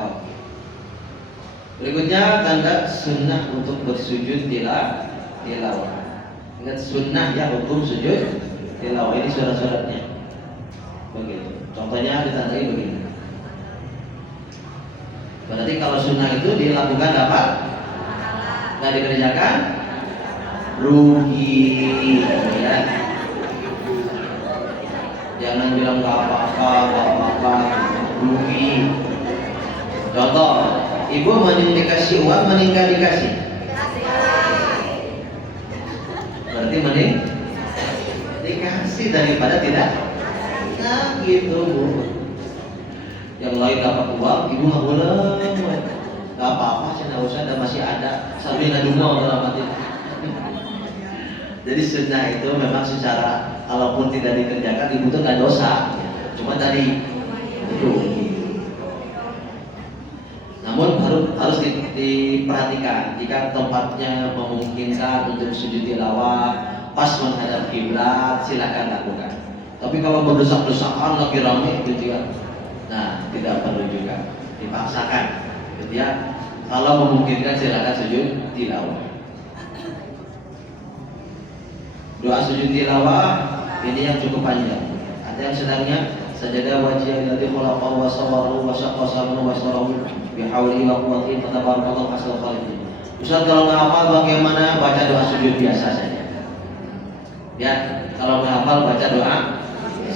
Oke. Berikutnya tanda sunnah untuk bersujud tilawah. Ingat sunnah ya, hukum sujud tilawah, ini surat-suratnya. Begitu. Contohnya ditandai begini. Berarti kalau sunnah itu dilakukan dapat, nggak dikerjakan rugi, ya. Jangan bilang nggak apa-apa, rugi. Contoh, ibu mending dikasih uang, mending nggak dikasih. Berarti mending dikasih daripada tidak. Nah gitu Bu. Yang lain dapat uang, ibu nggak boleh. Nggak apa-apa, saya nggak usah, dan masih ada. Sambil ngadu mau dalam hati. Jadi sunnah itu memang secara kalaupun tidak dikerjakan ibu itu nggak dosa. Cuma tadi itu. Namun harus diperhatikan jika tempatnya memungkinkan untuk sujud tilawah pas menghadap kiblat, silakan lakukan. Tapi kalau berdesak-desakan lagi ramai gitu ya, nah tidak perlu juga dipaksakan, gitu ya. Kalau memungkinkan silakan sujud tilawah. Doa sujud tilawah ini yang cukup panjang. Ada yang sedangnya sajadah wajah alladzi khalaqahu wa sawwarahu wa syaqqa sam'ahu wa sawwarahu bihaulihi wa quwwatihi tabarakallahu ahsanul khaliqin. Ustaz kalau nggak hafal bagaimana, baca doa sujud biasa saja. Ya, kalau nggak hafal baca doa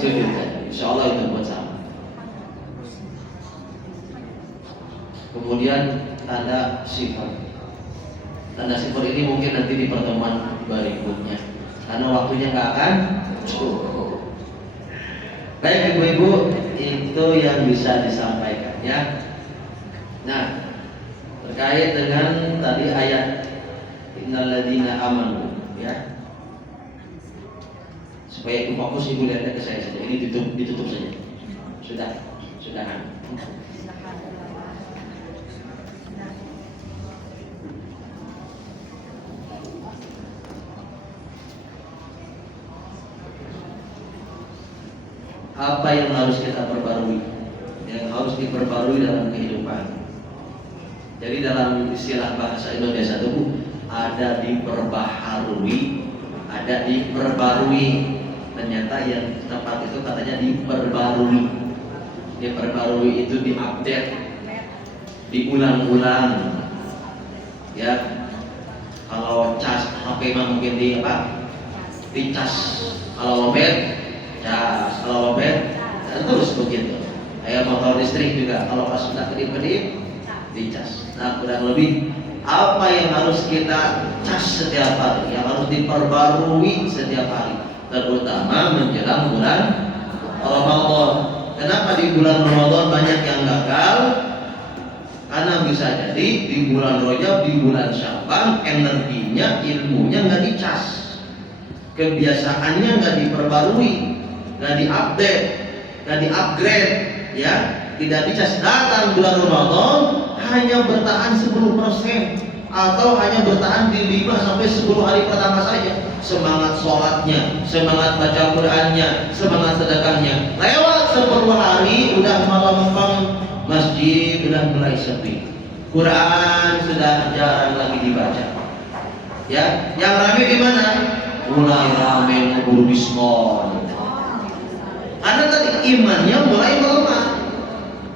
sujud saja. Insyaallah itu buat sama. Kemudian tanda sifat. Tanda sifat ini mungkin nanti di pertemuan berikutnya, karena waktunya nggak akan cukup. Baik ibu-ibu, Itu yang bisa disampaikan ya. Nah, terkait dengan tadi ayat innalladzina amanu ya. Supaya fokus ibu lihatnya ke saya saja. Ini ditutup saja. Sudah. Apa yang harus kita perbarui, yang harus diperbarui dalam kehidupan. Jadi dalam istilah bahasa Indonesia itu ada diperbaharui, ada diperbarui. Ternyata yang tepat itu katanya diperbarui. Diperbarui itu diupdate, diulang-ulang. Ya, kalau cas HP mah mungkin dicas. Kalau lobet cas, kalau lobet terus begitu. Kayak motor listrik juga, kalau pas sudah kedip-kedip dicas. Nah, kurang lebih apa yang harus kita cas setiap hari, yang harus diperbarui setiap hari, terutama menjelang bulan Ramadan. Kenapa di bulan Ramadan banyak yang gagal? Karena bisa jadi di bulan Rajab, di bulan Syaban, energinya, ilmunya nggak dicas, kebiasaannya nggak diperbarui, nggak diupdate, nggak diupgrade, ya, tidak dicas. Datang bulan Ramadan hanya bertahan 10% atau hanya bertahan di 5 sampai 10 hari pertama saja. Semangat sholatnya, semangat baca Qur'annya, semangat sedekahnya. Lewat 10 hari udah melempem, masjid udah mulai sepi, Quran sudah jarang lagi dibaca. Ya, yang rame di mana? Mulai rame ngeburu diskon. Karena tadi imannya mulai melemah.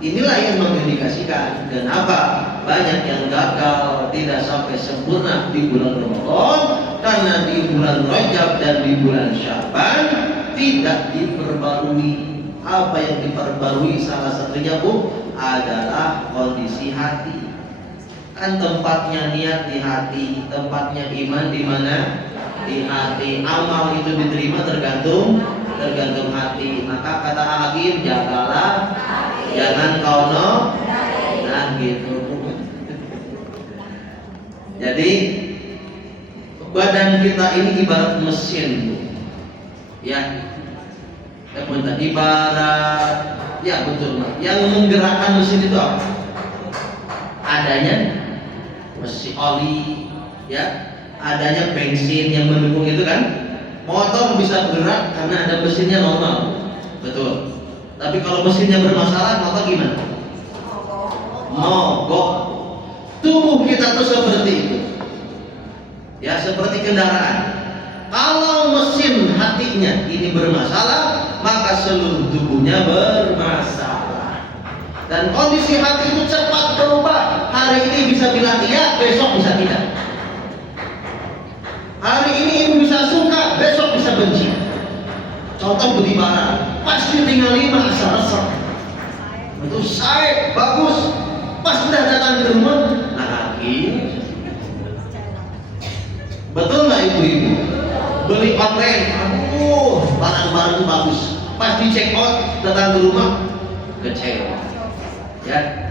Inilah yang mengindikasikan kenapa banyak yang gagal, tidak sampai sempurna di bulan Ramadan, karena di bulan Rajab dan di bulan Syaban tidak diperbarui. Apa yang diperbarui salah satunya adalah kondisi hati. Kan tempatnya niat di hati, tempatnya iman di mana? Di hati. Amal itu diterima tergantung hati. Maka kata Hakim, jagalah jangan kau nah gitu. Jadi badan kita ini ibarat mesin, ya. Ibarat, ya betul. Yang menggerakkan mesin itu apa? Adanya mesin oli, ya. Adanya bensin yang mendukung itu kan. Motor bisa bergerak karena ada mesinnya normal, betul. Tapi kalau mesinnya bermasalah, maka gimana? Mogok. Tubuh kita tuh seperti itu, ya, seperti kendaraan. Kalau mesin hatinya ini bermasalah, maka seluruh tubuhnya bermasalah. Dan kondisi hati itu cepat berubah. Hari ini bisa bilang iya, besok bisa tidak. Hari ini ibu bisa suka, besok bisa benci. Contoh Budi Bara, pasti tinggal 5 asal-asal. Itu saya bagus, pas sudah datang ke rumah, nah lagi. Betul nggak ibu-ibu? Beli online, aduh, barang-barang bagus. Pas di check out, datang ke rumah, kecewa. Ya,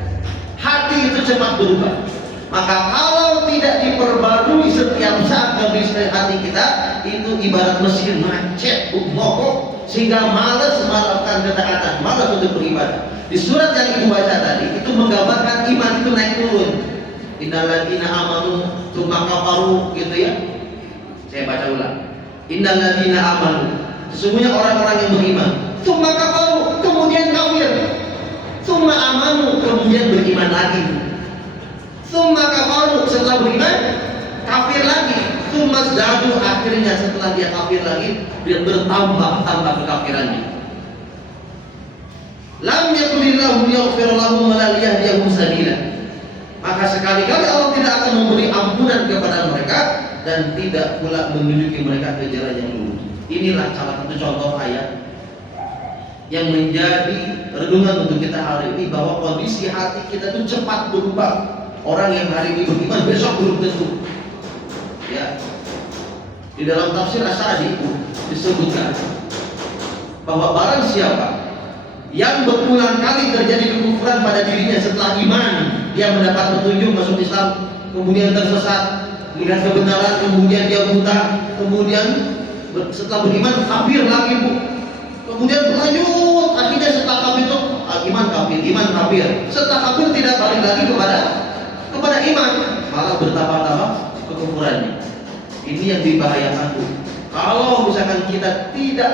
hati itu cepat berubah. Maka kalau tidak diperbarui setiap saat kondisi hati kita, itu ibarat mesin macet, mogok, sehingga malas melakukan ketaatan, malas untuk beribadah. Di surat yang ibu baca tadi, itu menggambarkan iman itu naik turun. Innalladzina amanu tsumma kafaru, gitu ya. Saya baca ulang. Innalladzina amanu, sesungguhnya orang-orang yang beriman, tsumma kafaru, kemudian kafir, tsumma amanu, kemudian beriman lagi. Tsumma kafaru, setelah beriman kafir lagi. Tsumma zdadu, akhirnya setelah dia kafir lagi, dia bertambah kekafirannya. Lam yakulillahu yaghfir lahum wa la yahdihum sabila. Maka sekali-kali Allah tidak akan memberi ampunan kepada mereka dan tidak pula menunjuki mereka ke jalan yang lurus. Inilah salah satu contoh ayat yang menjadi renungan untuk kita hari ini, bahwa kondisi hati kita itu cepat berubah. Orang yang hari ini beriman besok belum tentu. Ya. Di dalam tafsir As-Sa'di disebutkan bahwa barang siapa yang berulang kali terjadi kekufuran pada dirinya setelah iman, dia mendapat petunjuk masuk Islam, kemudian tersesat, melihat kebenaran, kemudian dia buta, kemudian setelah beriman kafir lagi bu, kemudian berlanjut, akhirnya setelah kafir itu iman kafir, setelah kafir tidak balik lagi kepada iman, malah bertambah-tambah kekufurannya. Ini yang dibahayakan bu. Kalau misalkan kita tidak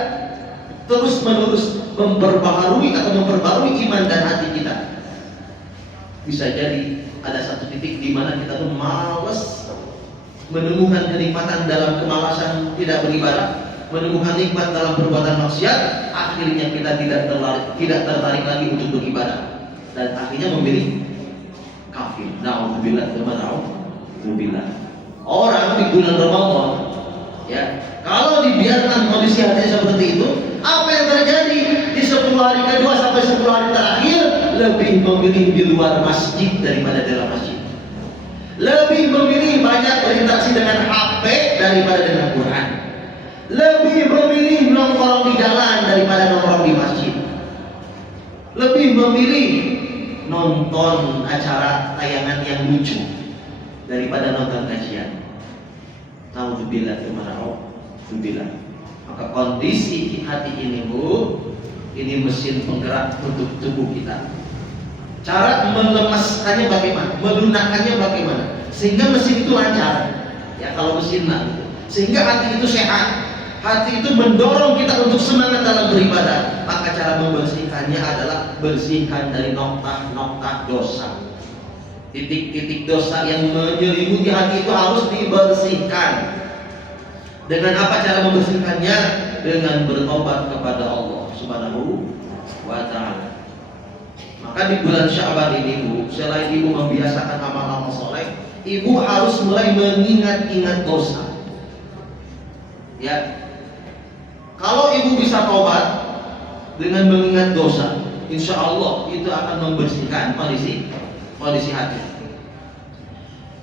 terus menerus memperbaharui iman dan hati kita, bisa jadi ada satu titik di mana kita tuh malas, menemukan kenikmatan dalam kemalasan tidak beribadah, menemukan nikmat dalam perbuatan maksiat, akhirnya kita tidak tertarik lagi untuk beribadah dan akhirnya memilih kafir. Na'udzubillah. Orang di bulan Ramadan, ya, kalau dibiarkan kondisi hati seperti itu, apa yang terjadi di 10 hari kedua sampai 10 hari terakhir? Lebih memilih di luar masjid daripada dalam masjid, lebih memilih banyak berinteraksi dengan HP daripada dengan Quran, lebih memilih nongkrong di jalan daripada nongkrong di masjid, lebih memilih nonton acara tayangan yang lucu daripada nonton kajian. Alhamdulillah. Maka kondisi hati ini bu, ini mesin penggerak untuk tubuh kita. Cara melemaskannya bagaimana, melunakkannya bagaimana, sehingga mesin itu lancar. Ya kalau mesin lah, sehingga hati itu sehat, hati itu mendorong kita untuk semangat dalam beribadah. Maka cara membersihkannya adalah bersihkan dari noktah-noktah dosa. Titik-titik dosa yang menyelimuti hati itu harus dibersihkan. Dengan apa cara membersihkannya? Dengan bertobat kepada Allah Subhanahu wa ta'ala. Maka di bulan Sya'ban ini bu, selain ibu membiasakan amal-amal soleh, ibu harus mulai mengingat-ingat dosa. Ya, kalau ibu bisa tobat dengan mengingat dosa, insya Allah itu akan membersihkan kondisi hati.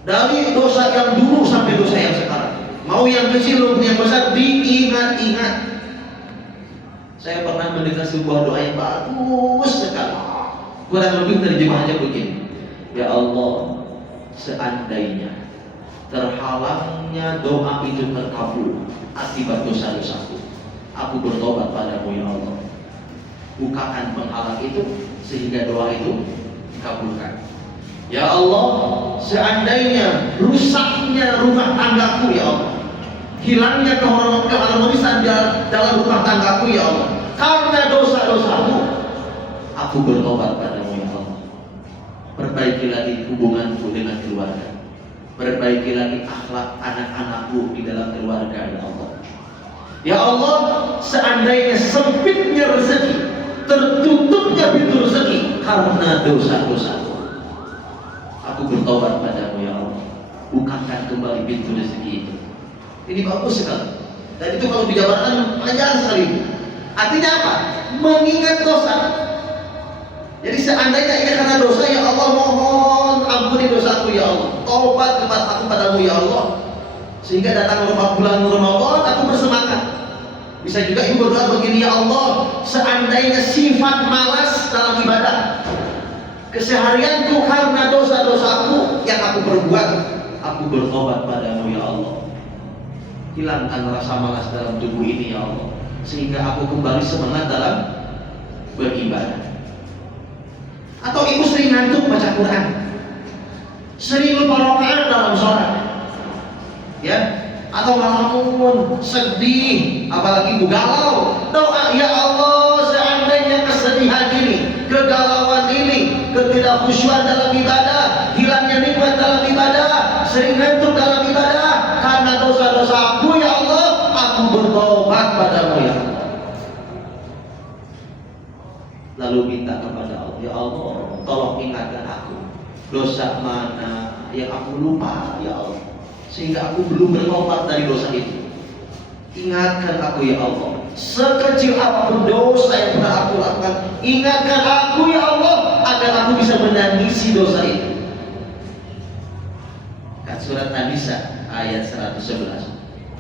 Dari dosa yang dulu sampai dosa yang sekarang, mau yang kecil maupun yang besar, diingat-ingat. Saya pernah mendengar sebuah doa yang bagus sekali. Kurang lebih terjemahannya begini: ya Allah, seandainya terhalangnya doa itu terkabul akibat dosa-dosaku, aku bertobat padamu ya Allah. Bukakan penghalang itu sehingga doa itu dikabulkan. Ya Allah, seandainya rusaknya rumah tanggaku ya Allah, hilangnya keharmonisan dalam rumah tanggaku ya Allah, karena dosa-dosamu, aku bertobat padamu ya Allah. Perbaiki lagi hubunganku dengan keluarga, perbaiki lagi akhlak anak-anakku di dalam keluarga ya Allah. Ya Allah, seandainya sempitnya rezeki, tertutupnya pintu rezeki karena dosa-dosaku, aku bertobat padamu ya Allah. Bukakan kembali pintu rezeki itu. Ini bagus sekali. Dan itu kalau dijabarkan panjang sekali. Artinya apa? Mengingat dosa. Jadi seandainya ini karena dosa, ya Allah mohon ampuni dosaku ya Allah. Taubat kepada aku padamu ya Allah. Sehingga datang bulan Ramadan aku bersemangat. Bisa juga ibu berdoa begini, ya Allah, seandainya sifat malas dalam ibadah, keseharianku karena dosa-dosaku yang aku perbuat, aku bertobat padamu ya Allah. Hilangkan rasa malas dalam tubuh ini ya Allah, sehingga aku kembali semangat dalam beribadah. Atau ibu sering ngantuk baca Quran, sering lupa rakaat dalam sholat, ya, atau ngalamun sedih, apalagi ibu galau, doa ya Allah, seandainya kesedihan ini, kegalauan ini, ketidakhusyuan dalam ibadah, hilangnya nikmat dalam ibadah, sering ngantuk dalam ibadah karena dosa-dosaku ya Allah, aku bertobat padamu ya Allah. Lalu minta kepada Allah, ya Allah, tolong ingatkan aku dosa mana yang aku lupa ya Allah, sehingga aku belum bertobat dari dosa itu. Ingatkan aku ya Allah, sekecil apapun dosa yang pernah aku lakukan, ingatkan aku ya Allah, agar aku bisa menangisi dosa itu. Kan surat An-Nisa ayat 111.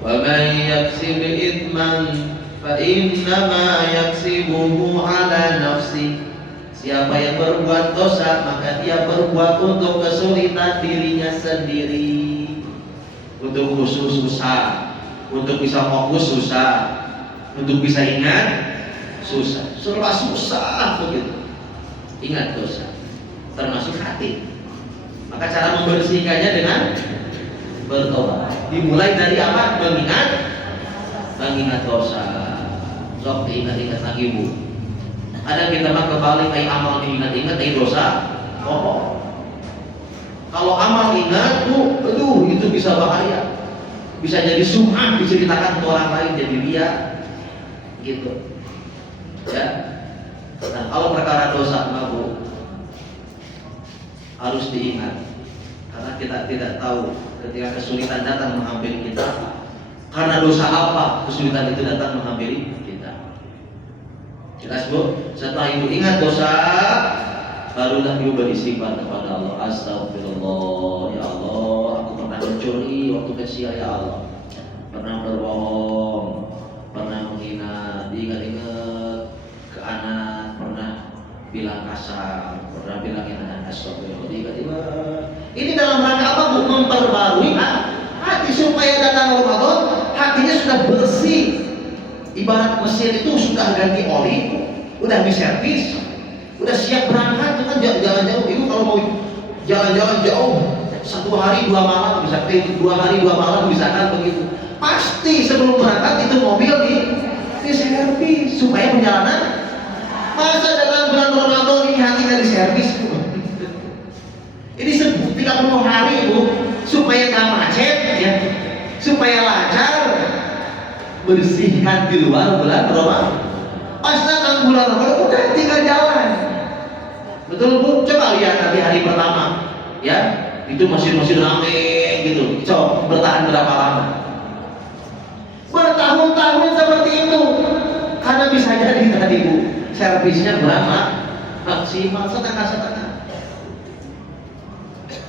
Wa may yaksib ithman fa innama yaksibuhu ala nafsi. Siapa yang berbuat dosa maka dia berbuat untuk kesulitan dirinya sendiri. Untuk khusus susah, untuk bisa fokus susah, untuk bisa ingat susah, serba susah begitu. Ingat dosa, termasuk hati. Maka cara membersihkannya dengan bertobat. Dimulai dari apa? Mengingat dosa. Sok diingat-ingat lagi bu. Ada kita mah kebalik kayak amal diingat-ingat kayak dosa. Oh. Kalau amal ingat bu, aduh itu bisa bahaya. Bisa jadi sum'ah, diceritakan ke orang lain jadi ria. Gitu. Ya. Nah, kalau perkara dosa mah bu, harus diingat. Karena kita tidak tahu ketika kesulitan datang menghampiri kita, karena dosa apa kesulitan itu datang menghampiri kita. Jelas bu, setelah ibu ingat dosa, barulah ibu beristighfar kepada Allah. Astagfirullah, ya Allah, aku pernah mencuri waktu kecil ya Allah, pernah berbohong, pernah menghina, diingat-ingat ke anak, pernah bilang kasar, pernah bilangin anak astagfirullah, diingat-ingat. Ini dalam rangka apa bu? Memperbarui hati supaya datang Ramadan hatinya sudah bersih. Ibarat mesin itu sudah ganti oli, udah diservis, udah siap berangkat. Itu kan jalan jauh. Ibu kalau mau jalan-jalan jauh, 1 hari 2 malam bisa, 2 hari 2 malam misalkan begitu. Pasti sebelum berangkat itu mobil diservis supaya perjalanan. Masa dalam bulan Ramadan ini hati nggak diservis? Ini 30 hari bu, supaya nggak macet ya, supaya lancar. Bersihkan di luar bulan Ramadan. Pas datang bulan Ramadan udah tinggal jalan. Betul bu? Coba lihat nanti hari pertama, ya itu masih rame gitu. Coba bertahan berapa lama? Bertahun-tahun seperti itu. Karena bisa jadi tadi bu, servisnya berapa? Maksimal setengah-setengah.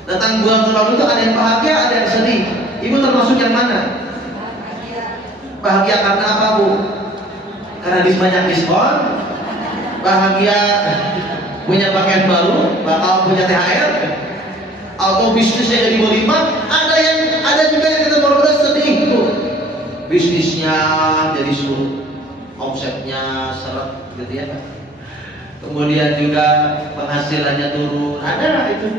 Datang bulan Ramadan itu ada yang bahagia, ada yang sedih. Ibu termasuk yang mana? Bahagia karena apa bu? Karena banyak diskon. Bahagia punya pakaian baru, bakal punya THR, atau bisnisnya jadi berlimpah. Ada juga yang kita baru sedih bu, bisnisnya jadi surut, omsetnya seret gitu ya. Kemudian juga penghasilannya turun. Ada itu.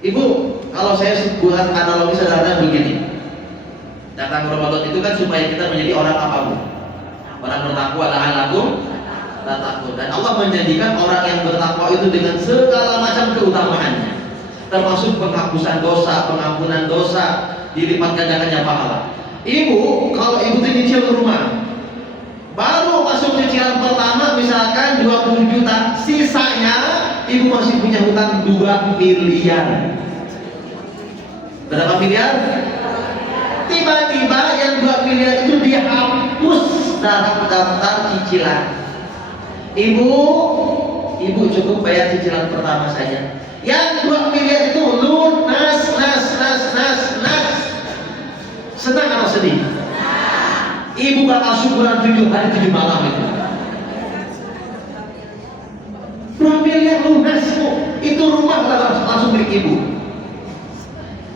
Ibu, kalau saya buat analogi sederhana begini. Datang Ramadan itu kan supaya kita menjadi orang apa bu? Orang bertakwa, la'allakum tattaqun. Dan Allah menjanjikan orang yang bertakwa itu dengan segala macam keutamaannya, termasuk penghapusan dosa, pengampunan dosa, dilipat gandakannya pahala. Ibu, kalau ibu nyicil rumah, baru masuk cicilan pertama misalkan 20 juta, sisanya ibu masih punya hutang 2 miliar. Berapa miliar? Tiba-tiba yang 2 miliar itu dihapus dalam daftar cicilan. Ibu cukup bayar cicilan pertama saja. Yang 2 miliar itu lunas, senang atau sedih? Ibu bakal syukuran 7 hari 7 malam itu. 2 miliar lunas bu, itu rumah langsung milik ibu.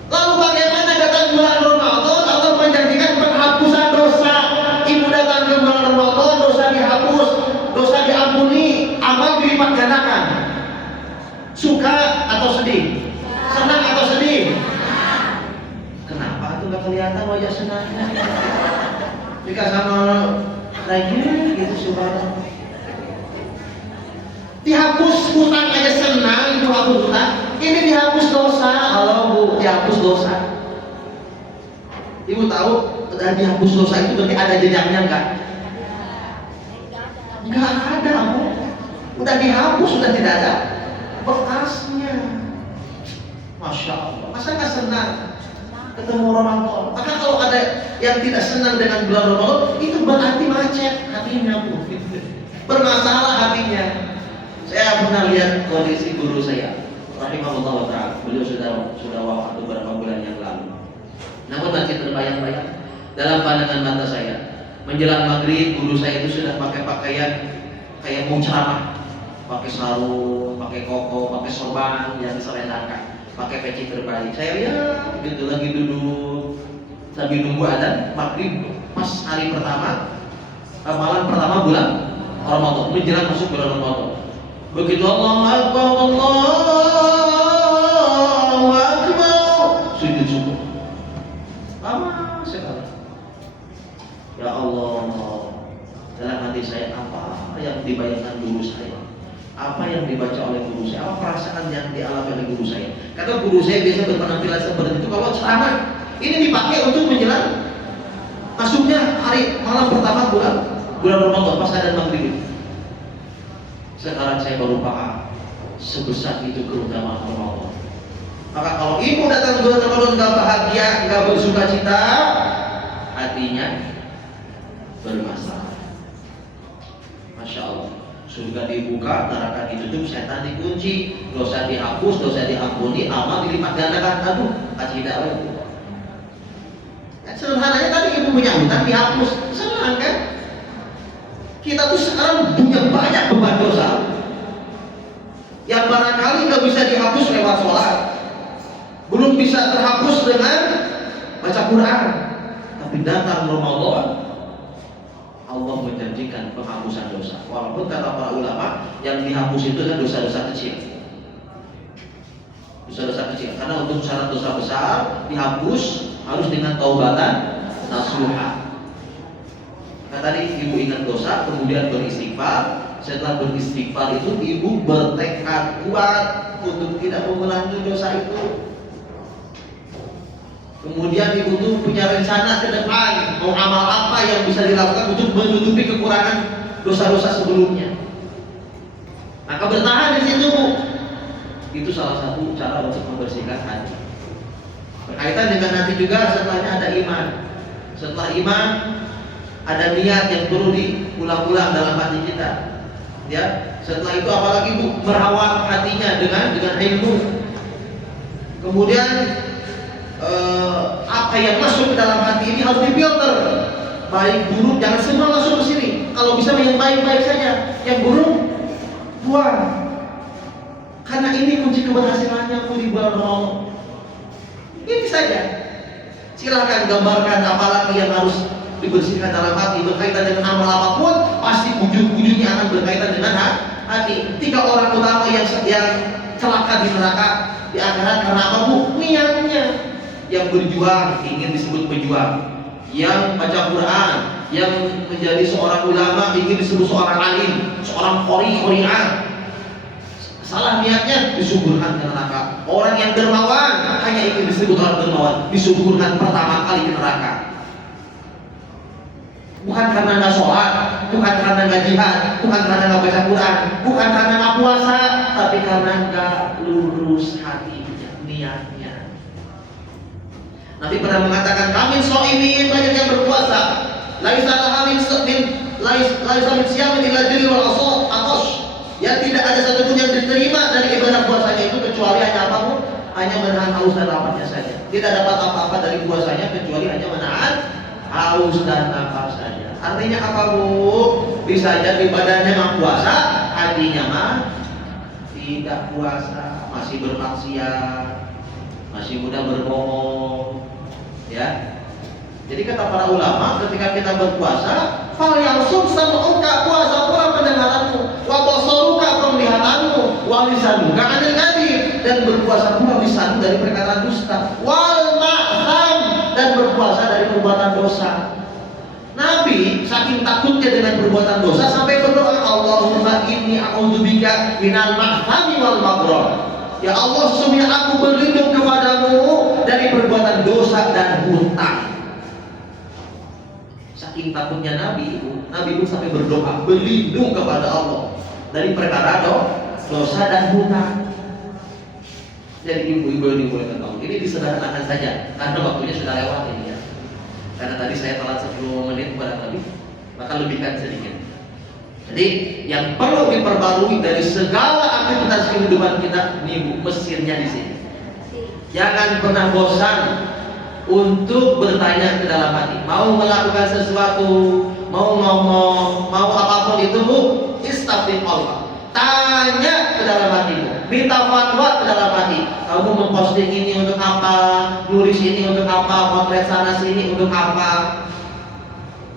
Lalu bagaimana datang bulan Ramadan? Allah menjanjikan penghapusan dosa. Ibu datang ke bulan Ramadan, dosa dihapus, dosa diampuni, amal dilipat gandakan. Suka atau sedih? Senang atau sedih? Kenapa tuh gak kelihatan wajah senangnya? Jika sama lagi gitu subhanallah. Dihapus hutang aja senang, itu hapus hutang. Ini dihapus dosa. Halo bu, dihapus dosa. Ibu tahu udah dihapus dosa itu berarti ada jejaknya enggak? Enggak ada bu. Udah dihapus, sudah tidak ada bekasnya. Masya Allah. Masa nggak senang ketemu Ramadan? Maka kalau ada yang tidak senang dengan bulan Ramadan, itu berarti macet hatinya bu. Bermasalah hatinya. Saya pernah lihat kondisi guru saya, rahimahullah ta'ala. Beliau sudah wafat beberapa bulan yang lalu. Namun masih terbayang-bayang dalam pandangan mata saya. Menjelang maghrib guru saya itu sudah pakai pakaian kayak mau ceramah, pakai sarung, pakai koko, pakai sorban yang diselendangkan, pakai peci terbalik. Saya lihat gitu lagi duduk sambil nunggu adzan maghrib pas hari pertama, malam pertama bulan Ramadan, menjelang masuk bulan Ramadan. Begitu Allahu Akbar, Allahu Akbar, sujud syukur. Lama sekali. Ya Allah, dalam hati saya apa yang dibayangkan guru saya, apa yang dibaca oleh guru saya, apa perasaan yang dialami oleh guru saya. Karena guru saya biasa berpenampilan seperti itu kalau ceramah. Ini dipakai untuk menjelang masuknya hari malam pertama bulan Ramadan pas adzan maghrib. Sekarang saya baru paham sebesar itu keutamaan Ramadan. Maka kalau ibu datang bulan Ramadan nggak bahagia, nggak bersuka cita, hatinya bermasalah. Masya Allah. Surga dibuka, neraka ditutup, setan dikunci, dosa dihapus, dosa diampuni, amal dilipat gandakan. Aduh, tidak lagi. Sederhananya tadi ibu punya hutang dihapus, senang kan? Kita tuh sekarang punya banyak beban dosa yang barangkali nggak bisa dihapus lewat sholat, belum bisa terhapus dengan baca Quran. Tapi datang Ramadan, Allah menjanjikan penghapusan dosa. Walaupun kata para ulama yang dihapus itu adalah dosa-dosa kecil. Dosa-dosa kecil. Karena untuk syarat dosa besar dihapus harus dengan taubatan nasuha. Nah, tadi ibu ingat dosa, kemudian beristighfar. Setelah beristighfar itu ibu bertekad kuat untuk tidak mengulangi dosa itu. Kemudian ibu tuh punya rencana ke depan, mau amal apa yang bisa dilakukan untuk menutupi kekurangan dosa-dosa sebelumnya. Maka bertahan di situ, Bu. Itu salah satu cara untuk membersihkan hati. Berkaitan dengan hati juga, setelahnya ada iman. Setelah iman ada niat yang perlu diulang-ulang dalam hati kita. Ya, setelah itu apalagi Bu, merawat hatinya dengan ilmu. Kemudian apa yang masuk ke dalam hati ini harus difilter. Baik buruk jangan semua masuk ke sini. Kalau bisa yang baik-baik saja, yang buruk buang. Karena ini kunci keberhasilannya Bu di bulan Ramadan. Ini saja. Silakan gambarkan apalagi yang harus dibersihkan dalam hati. Berkaitan dengan amal apapun, pasti ujung-ujungnya akan berkaitan dengan hati. 3 orang utama yang celaka di neraka di akhirat karena apa Bu? Niatnya. Yang berjuang ingin disebut pejuang, yang baca Quran, yang menjadi seorang ulama ingin disebut seorang alim, seorang qori'ah. Salah niatnya disuburkan ke neraka. Orang yang dermawan hanya ingin disebut orang dermawan, disuburkan pertama kali ke neraka. Bukan karena nggak sholat, bukan karena nggak jihad, bukan karena nggak baca Quran, bukan karena nggak puasa, tapi karena nggak lurus hatinya, niatnya. Nabi pernah mengatakan, kami sho'imin, banyak yang berpuasa. Laisa min siyamin illa jiri wal atos. Ya, tidak ada satupun yang diterima dari ibadah puasanya itu kecuali hanya apa Bu? Hanya menahan haus dan laparnya saja. Tidak dapat apa-apa dari puasanya kecuali hanya menahan haus dan lapar saja. Artinya apa Bu? Bisa jadi badannya mah puasa, hatinya mah tidak puasa, masih bermaksiat, masih mudah berbohong. Ya. Jadi kata para ulama, ketika kita berpuasa, fal yansum sam'uka, puasa pula pendengaranmu, wa basaruka penglihatanmu, wa lisanuka 'anil kadhib, dan berpuasa pula lisan dari perkataan dusta, wal ma'tham, dan berpuasa dari perbuatan dosa. Nabi saking takutnya dengan perbuatan dosa sampai berdoa, Allahumma inni a'udzubika minal ma'thami wal maghram. Ya Allah, sesungguhnya aku berlindung kepadamu dari perbuatan dosa dan hutang. Saking takutnya Nabi pun sampai berdoa berlindung kepada Allah dari perkara dosa dan hutang. Jadi ibu-ibu yang dimulai tahu ini disederhanakan saja karena waktunya sudah lewat ini ya. Karena tadi saya telat 10 menit kurang lebih, maka lebihkan sedikit. Jadi yang perlu diperbarui dari segala aktivitas kehidupan kita, nih Bu, mesinnya di sini. Jangan pernah bosan untuk bertanya ke dalam hati. Mau melakukan sesuatu, mau ngomong, mau apapun itu Bu, istafti Allah. Tanya ke dalam hatimu, minta fatwa ke dalam hati. Kamu memposting ini untuk apa? Nulis ini untuk apa? Potret sana sini untuk apa?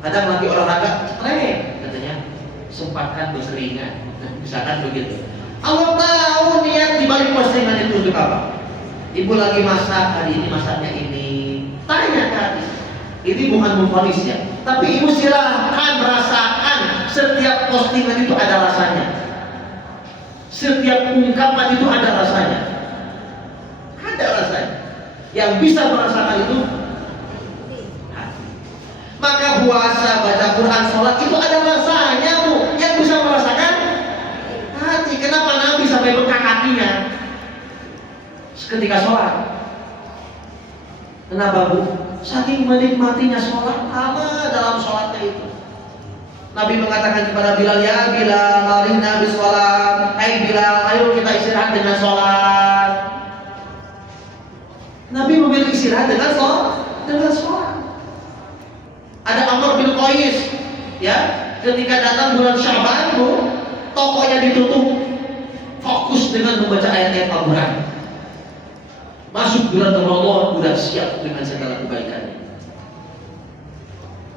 Kadang lagi olahraga, katanya sempatkan berseringan. Misalkan begitu. Allah tahu niat dibalik postingan itu untuk apa. Ibu lagi masak, hari ini masaknya ini. Tanya ke hati. Ini bukan memfonis ya, tapi ibu silahkan merasakan setiap postingan itu ada rasanya. Setiap ungkapan itu ada rasanya. Ada rasanya. Yang bisa merasakan itu hati. Maka puasa, baca Quran, sholat itu ada rasanya Bu. Yang bisa merasakan hati. Kenapa Nabi sampai bengkak hatinya ketika sholat? Kenapa Bu? Saking menikmatinya sholat, lama dalam sholatnya itu. Nabi mengatakan kepada Bilal, ya Bilal, arihna bis sholat. Hai Bilal, ayo kita istirahat dengan sholat. Nabi memilih istirahat dengan sholat. Ada Amr bin Qais, ya, ketika datang bulan Syaban, Bu, tokonya ditutup, fokus dengan membaca ayat-ayat Al-Quran. Masuk bulan Ramadan sudah siap dengan segala kebaikannya.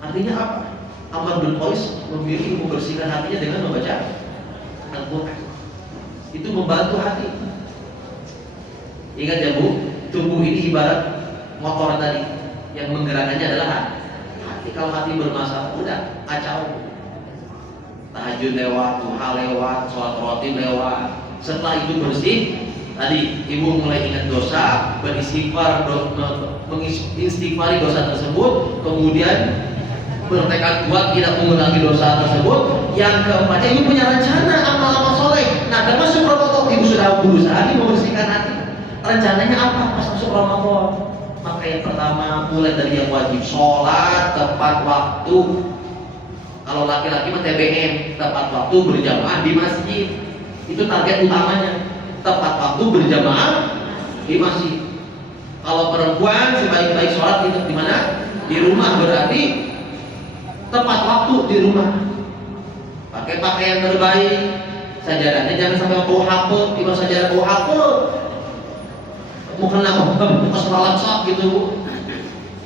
Artinya apa? Amr bin Qais memilih membersihkan hatinya dengan membaca Al-Quran. Itu membantu hati. Ingat ya Bu, tubuh ini ibarat motor tadi. Yang menggerakkannya adalah hati. Kalau hati bermasalah, udah kacau. Tahajud lewat, duha lewat, sholat rawatib lewat. Setelah itu bersih, tadi ibu mulai ingat dosa, beristighfar, mengistighfari dosa tersebut, kemudian bertekad kuat tidak mengulangi dosa tersebut. Yang keempatnya, ibu punya rencana amal-amal soleh. Nah, termasuk Ramadan, ibu sudah berusaha membersihkan hati. Rencananya apa pas masuk Ramadan? Maka yang pertama, mulai dari yang wajib, sholat tepat waktu. Kalau laki-laki mah TBM, tepat waktu berjamaah di masjid. Itu target utamanya. Tepat waktu berjamaah di masjid. Kalau perempuan sebaik-baik sholat itu di mana? Di rumah, berarti tepat waktu di rumah. Pakai pakaian terbaik. Sajadahnya jangan sampai bau haput. Kalau sajadah bau haput, mungkin pas sholat gitu.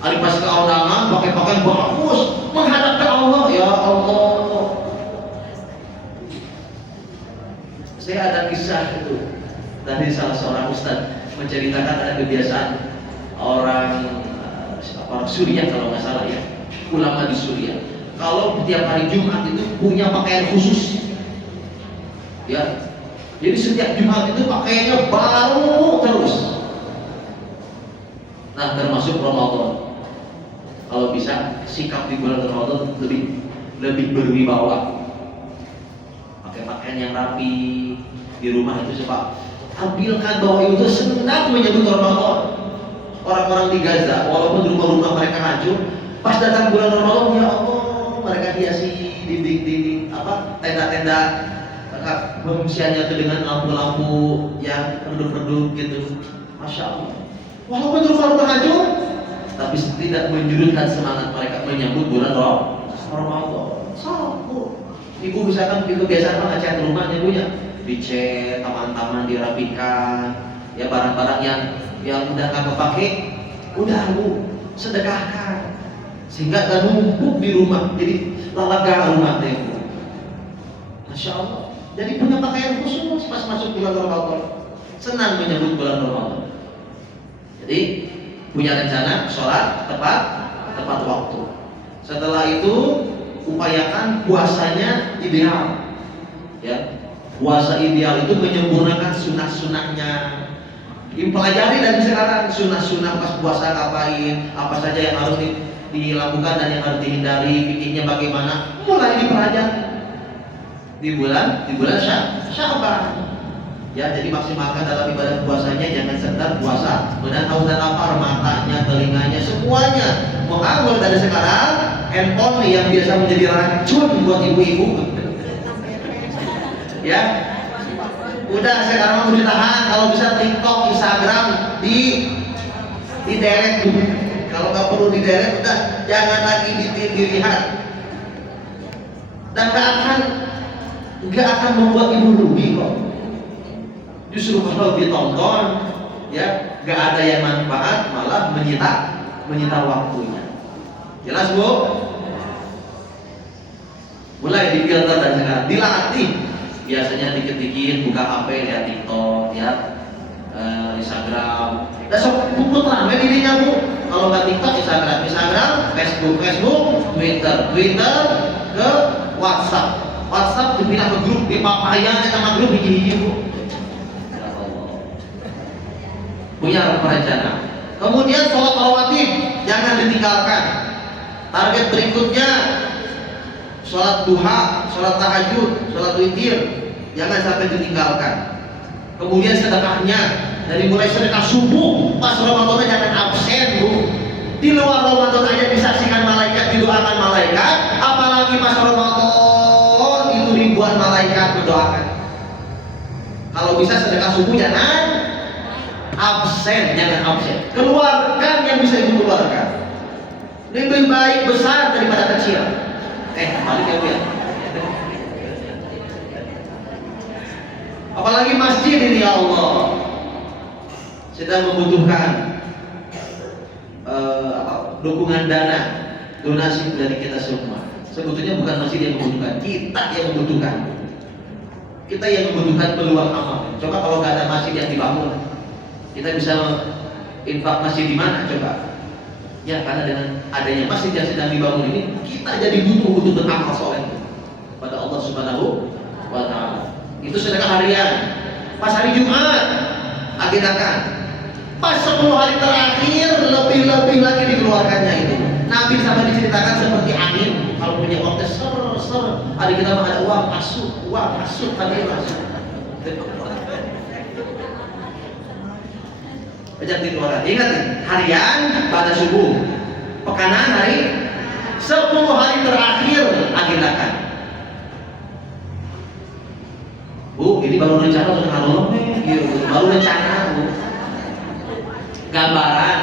Hari pas ke undangan pakai pakaian bagus, menghadap ke Allah. Ya Allah. Saya ada kisah itu dari salah seorang ustaz menceritakan ada kebiasaan orang Suriah kalau nggak salah ya, ulama di Suriah. Kalau setiap hari Jumat itu punya pakaian khusus, ya. Jadi setiap Jumat itu pakaiannya baru terus. Nah, termasuk Ramadan. Kalau bisa sikap di bulan Ramadan lebih berwibawa. Pakai pakaian yang rapi di rumah itu coba tampilkan bahwa itu senang menyebut Ramadan. Orang-orang di Gaza, walaupun rumah-rumah mereka hancur, pas datang bulan Ramadan, ya Allah, mereka hiasi dinding tenda-tenda pengungsiannya itu dengan lampu-lampu yang redup-redup gitu. Masya Allah. Walaupun rumah-rumah hancur, tapi tidak menyurutkan semangat mereka menyambut bulan Ramadan. Salah Bu. Ibu misalkan kebiasaan ngecat rumahnya punya, dicat, taman-taman dirapikan, ya barang-barang yang udah nggak kepake, udah Bu sedekahkan sehingga gak numpuk di rumah, jadi lega rumah teh Bu. Masya Allah. Jadi punya pakaian khusus pas masuk bulan Ramadan, senang menyambut bulan Ramadan. Jadi punya rencana sholat tepat waktu. Setelah itu upayakan puasanya ideal. Ya, puasa ideal itu menyempurnakan sunnah-sunnahnya. Dipelajari dari sekarang sunnah-sunnah pas puasa ngapain, apa saja yang harus dilakukan dan yang harus dihindari, fikihnya bagaimana, mulai dipelajari di bulan Sya'ban. Ya, jadi maksimalkan dalam ibadah puasanya, jangan sekedar puasa menahan dan lapar, matanya, telinganya, semuanya. Mengambil dari sekarang handphone yang biasa menjadi racun buat ibu-ibu. Ya, udah sekarang mau ditahan. Kalau bisa TikTok, Instagram di delete dulu. Kalau nggak perlu di delete, udah jangan lagi dilihat. dan nggak akan membuat ibu rugi kok. Justru kalau ditonton, ya nggak ada yang manfaat, malah menyita waktunya. Jelas Bu? Mulai difilter dan sekarang dilatih. Biasanya dikit-dikit buka HP, lihat TikTok, lihat Instagram. Dan sok puput lah dirinya Bu. Kalau nggak TikTok, Instagram, Facebook, Twitter, ke WhatsApp dipindah ke grup, dipapayanya sama grup hiji-hiji Bu. Ya Allah. Punya rencana. Kemudian sholat rawatib jangan ditinggalkan. Target berikutnya sholat duha, sholat tahajud, sholat witir jangan sampai ditinggalkan. Kemudian sedekahnya dari mulai sedekah subuh pas Ramadan jangan absen Bu. Di luar Ramadan aja disaksikan malaikat, didoakan malaikat, apalagi pas Ramadan itu ribuan malaikat mendoakan. Kalau bisa sedekah subuh jangan absen. Keluarkan yang bisa Ibu keluarkan. Lebih baik besar daripada kecil. Balik ya Bu ya. Apalagi masjid ini ya Allah sedang membutuhkan dukungan dana, donasi dari kita semua. Sebetulnya bukan masjid yang membutuhkan, kita yang membutuhkan. Kita yang membutuhkan peluang amal. Coba kalau nggak ada masjid yang dibangun, kita bisa infak masjid di mana coba? Ya karena dengan adanya masjid yang sedang dibangun ini, kita jadi butuh untuk beramal soleh pada Allah Subhanahu wa Ta'ala. Itu sedekah harian. Pas hari Jumat agendakan. Pas 10 hari terakhir lebih lagi dikeluarkannya itu. Nabi sampai diceritakan seperti angin. Kalau punya uang ser. Hari kita mah ada uang masuk tadi masuk. Bajak dikeluarkan. Ingat nih, harian pada subuh. Pekanan hari 10 hari terakhir agendakan. Bu, ini baru rencana untuk ngalor baru rencana Bu. Gambaran.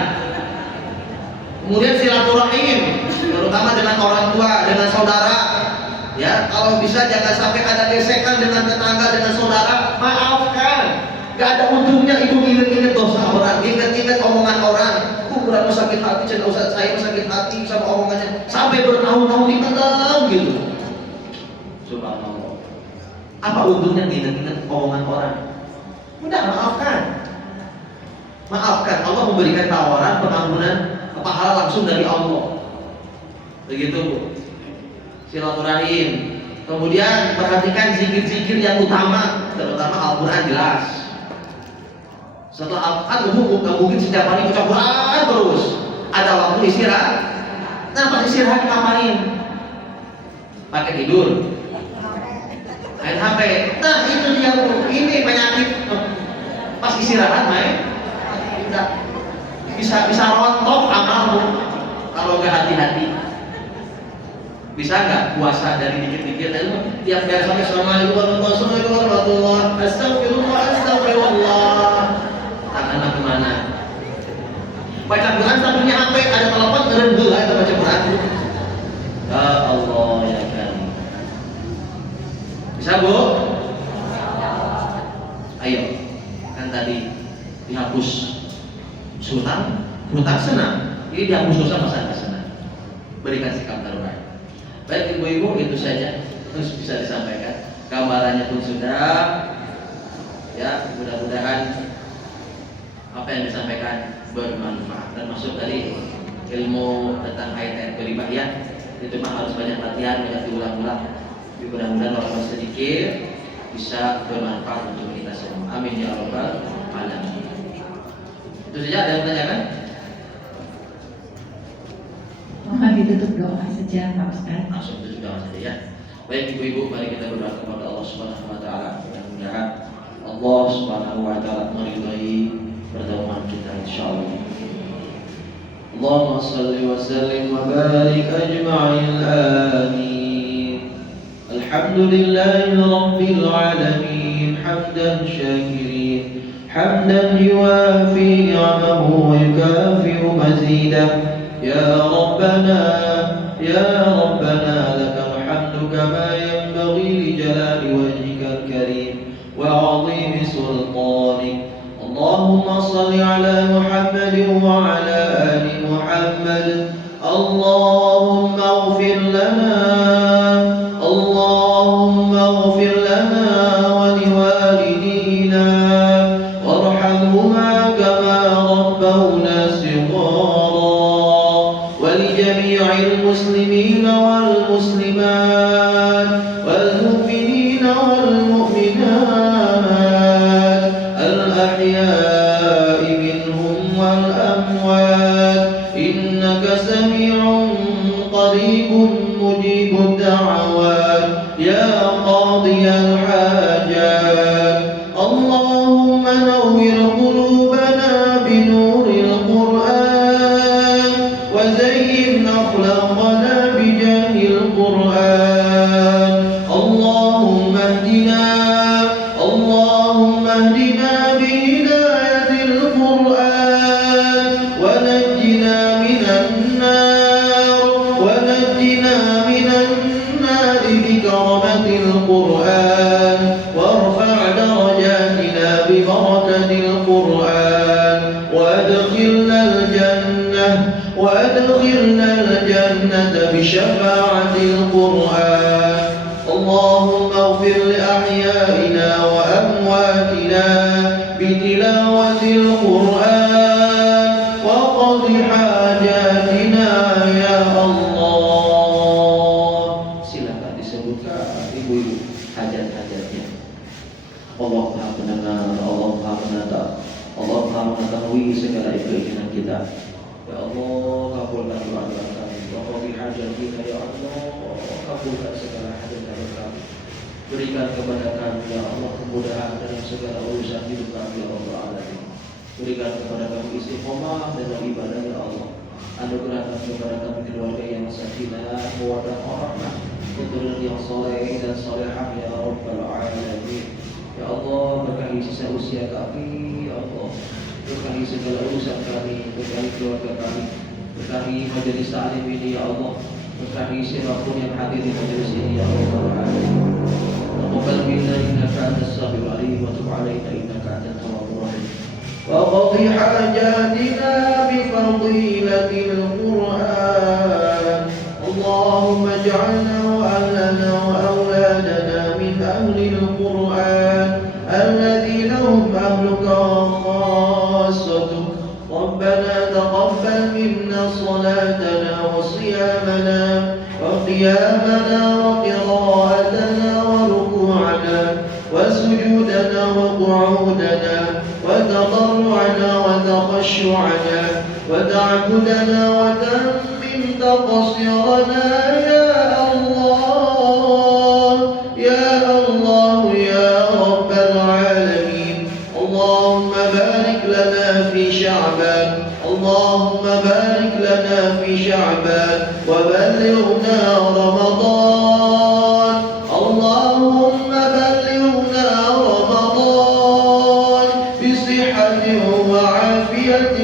Kemudian silaturahim, terutama dengan orang tua, dengan saudara. Ya, kalau bisa jangan sampai ada gesekan dengan tetangga, dengan saudara. Maafkan. Gak ada untungnya Ibu ingat-ingat dosa orang, ingat-ingat omongan orang. Kurang sakit hati, cerita Ustaz saya sakit hati sama omongannya. Sampai bertahun-tahun dipendam gitu. Subhanallah. Apa untungnya ingat-ingat omongan orang? Udah maafkan. Allah memberikan tawaran pengampunan pahala langsung dari Allah. Begitu Bu. Silaturahim. Kemudian perhatikan zikir-zikir yang utama, terutama Al-Quran jelas. Setelah Al-Quran nggak mungkin setiap hari baca Quran terus. Ada waktu istirahat. Nah pas istirahat ngapain? Pakai tidur, main HP. Nah itu dia Bu. Ini penyakit. Pas istirahat main. Bisa rontok amalmu kalau nggak hati-hati. Bisa nggak puasa dari dikit-dikit itu tiap beres sampai assalamualaikum warahmatullahi wabarakatuh, astagfirullah. Tangannya kemana? Baca Quran sambilnya HP, ada telepon ngerendul aja baca Quran. Ya Allah ya kan. Bisa Bu? Ayo, kan tadi dihapus hutang senang, ini dihapus dosa masa nggak senang. Berikan sikap darurat. Baik ibu-ibu, itu saja terus bisa disampaikan. Gambarannya pun sudah. Ya, mudah-mudahan apa yang disampaikan bermanfaat. Dan masuk tadi ilmu tentang ayat-ayat beribahiyah itu mah harus banyak latihan, banyak diulang-ulang. Mudah-mudahan walaupun sedikit bisa bermanfaat untuk kita semua. Amin ya rabbal alamin. Itu saja, ada yang bertanya kan? Mohon ditutup doa saja Pak Ustaz. Langsung tutup doa saja ya. Baik ibu-ibu, mari kita berdoa kepada Allah Subhanahu wa Ta'ala. Mudah-mudahan Allah Subhanahu wa Ta'ala meridai pertemuan kita insyaallah. Allahumma shalli wa sallim wa barik ajma'in amin. Alhamdulillahi rabbil alamin hamdan syakirin حمدا يوافي نعمه ويكافئ مزيده يا ربنا لك الحمد كما ينبغي لجلال وجهك الكريم وعظيم سلطانك. اللهم صل على محمد وعلى آل محمد. اللهم اغفر لنا، اللهم اغفر لنا ولوالدينا وارحمهما كما ربونا صغارا، ولجميع المسلمين والمسلمات والمؤمنين والمؤمنات الأحياء منهم والأموات، إنك سميع قريب مجيب الدعوات يا قاضي الحاجات. اللهم نور قلوبنا بنور القرآن وزين أخلاقنا بجاه القرآن. اللهم اهدنا، اللهم اهدنا بهداية القرآن ونجنا من النار، ونجنا من النار بكرمة القرآن، وارفع درجاتنا ببركة القرآن، وادخلنا الجنة، وادخلنا الجنة بشفاعة القرآن. اللهم اغفر لأحيائنا وأمواتنا بتلاوة القرآن وقض حاجاتنا ya Allah. Silakan disebutkan ibu-ibu hajat-hajatnya. Allah Maha Pendengar, Allah Maha Penata, Allah Maha mengetahui segala keinginan kita. Ya Allah, kabulkan doa-doa kami. Wa qadhi hajatina ya Allah, kabulkan segala hajat-hajat kami. Berikan kepada kami ya Allah kemudahan dalam segala urusan hidup kami ya Allah alamin. Berikan kepada kami istiqomah dalam ibadah ya Allah. Anugerahkan kepada kami keluarga yang sakinah, mawaddah warahmah, keturunan yang soleh dan solehah ya Rabbal alamin. Ya Allah, berkahi sisa usia kami ya Allah, berkahi segala urusan kami, berkahi keluarga kami, berkahi majelis ta'lim ini ya Allah, berkahi siapapun yang hadir di majelis ini ya Rabbal alamin. Taqabbal minna innaka antas samiul alim wa tub alaina innaka antat tawwabur rahim. وقضي حاجاتنا بفضيلة القرآن. اللهم اجعلنا وأهلنا وأولادنا من أهل القرآن الذين هم أهلك وخاصتك. ربنا تقبل منا صلاتنا وصيامنا وقيامنا وقراءتنا وركوعنا وسجودنا وقعودنا وتضرعنا وتخشعنا وتعبدنا وتمم تقصيرنا يا الله يا الله يا رب العالمين. اللهم بارك لنا في شعبان، اللهم بارك لنا في شعبان وبلغنا رمضان. اللهم بلغنا رمضان بصحة وعافية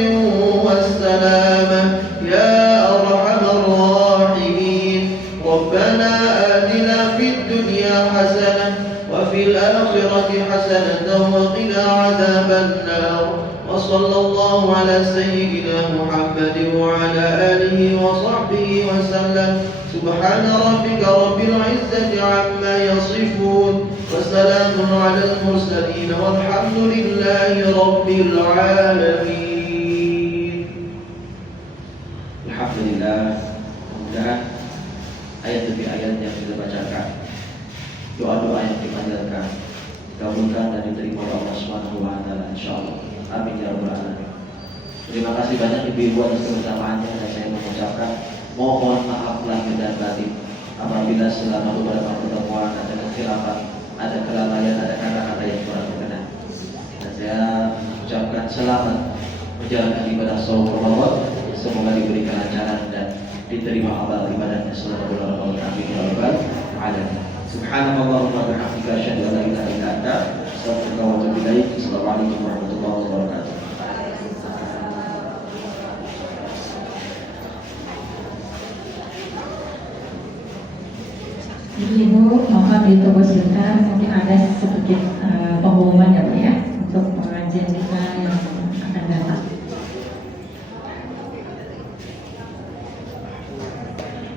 والسلامة يا أرحم الراحمين. ربنا آتنا في الدنيا حسنة وفي الآخرة حسنة وقنا عذاب النار. وصلى الله على سيدنا محمد وعلى آله وصحبه وسلم. سبحان ربك رب العزة عما يصفون وسلام على المرسلين والحمد لله رب العالمين. Alhamdulillah, mudah-mudahan ayat demi ayat yang kita bacakan, doa-doa yang dipanjatkan dikabulkan dan diterima oleh Allah Subhanahu wa taala insyaallah. Amin ya rabbal alamin. Terima kasih banyak ibu-ibu atas kebersamaannya, dan saya mengucapkan mohon maaf lahir dan batin apabila selama beberapa pertemuan ada kekhilafan, ada kelalaian, ada kata-kata yang kurang berkenan. Dan saya mengucapkan selamat menjalankan ibadah shaum Ramadan. Semoga diberi kelancaran dan diterima amal ibadahnya selama bulan Ramadan. Amin ya rabbal alamin. Subhanallahumma wa bihamdika asyhadu an la ilaha illa anta astaghfiruka wa atubu ilaik. Assalamualaikum warahmatullahi wabarakatuh. Ibu mohon ditunggu sebentar, mungkin ada sedikit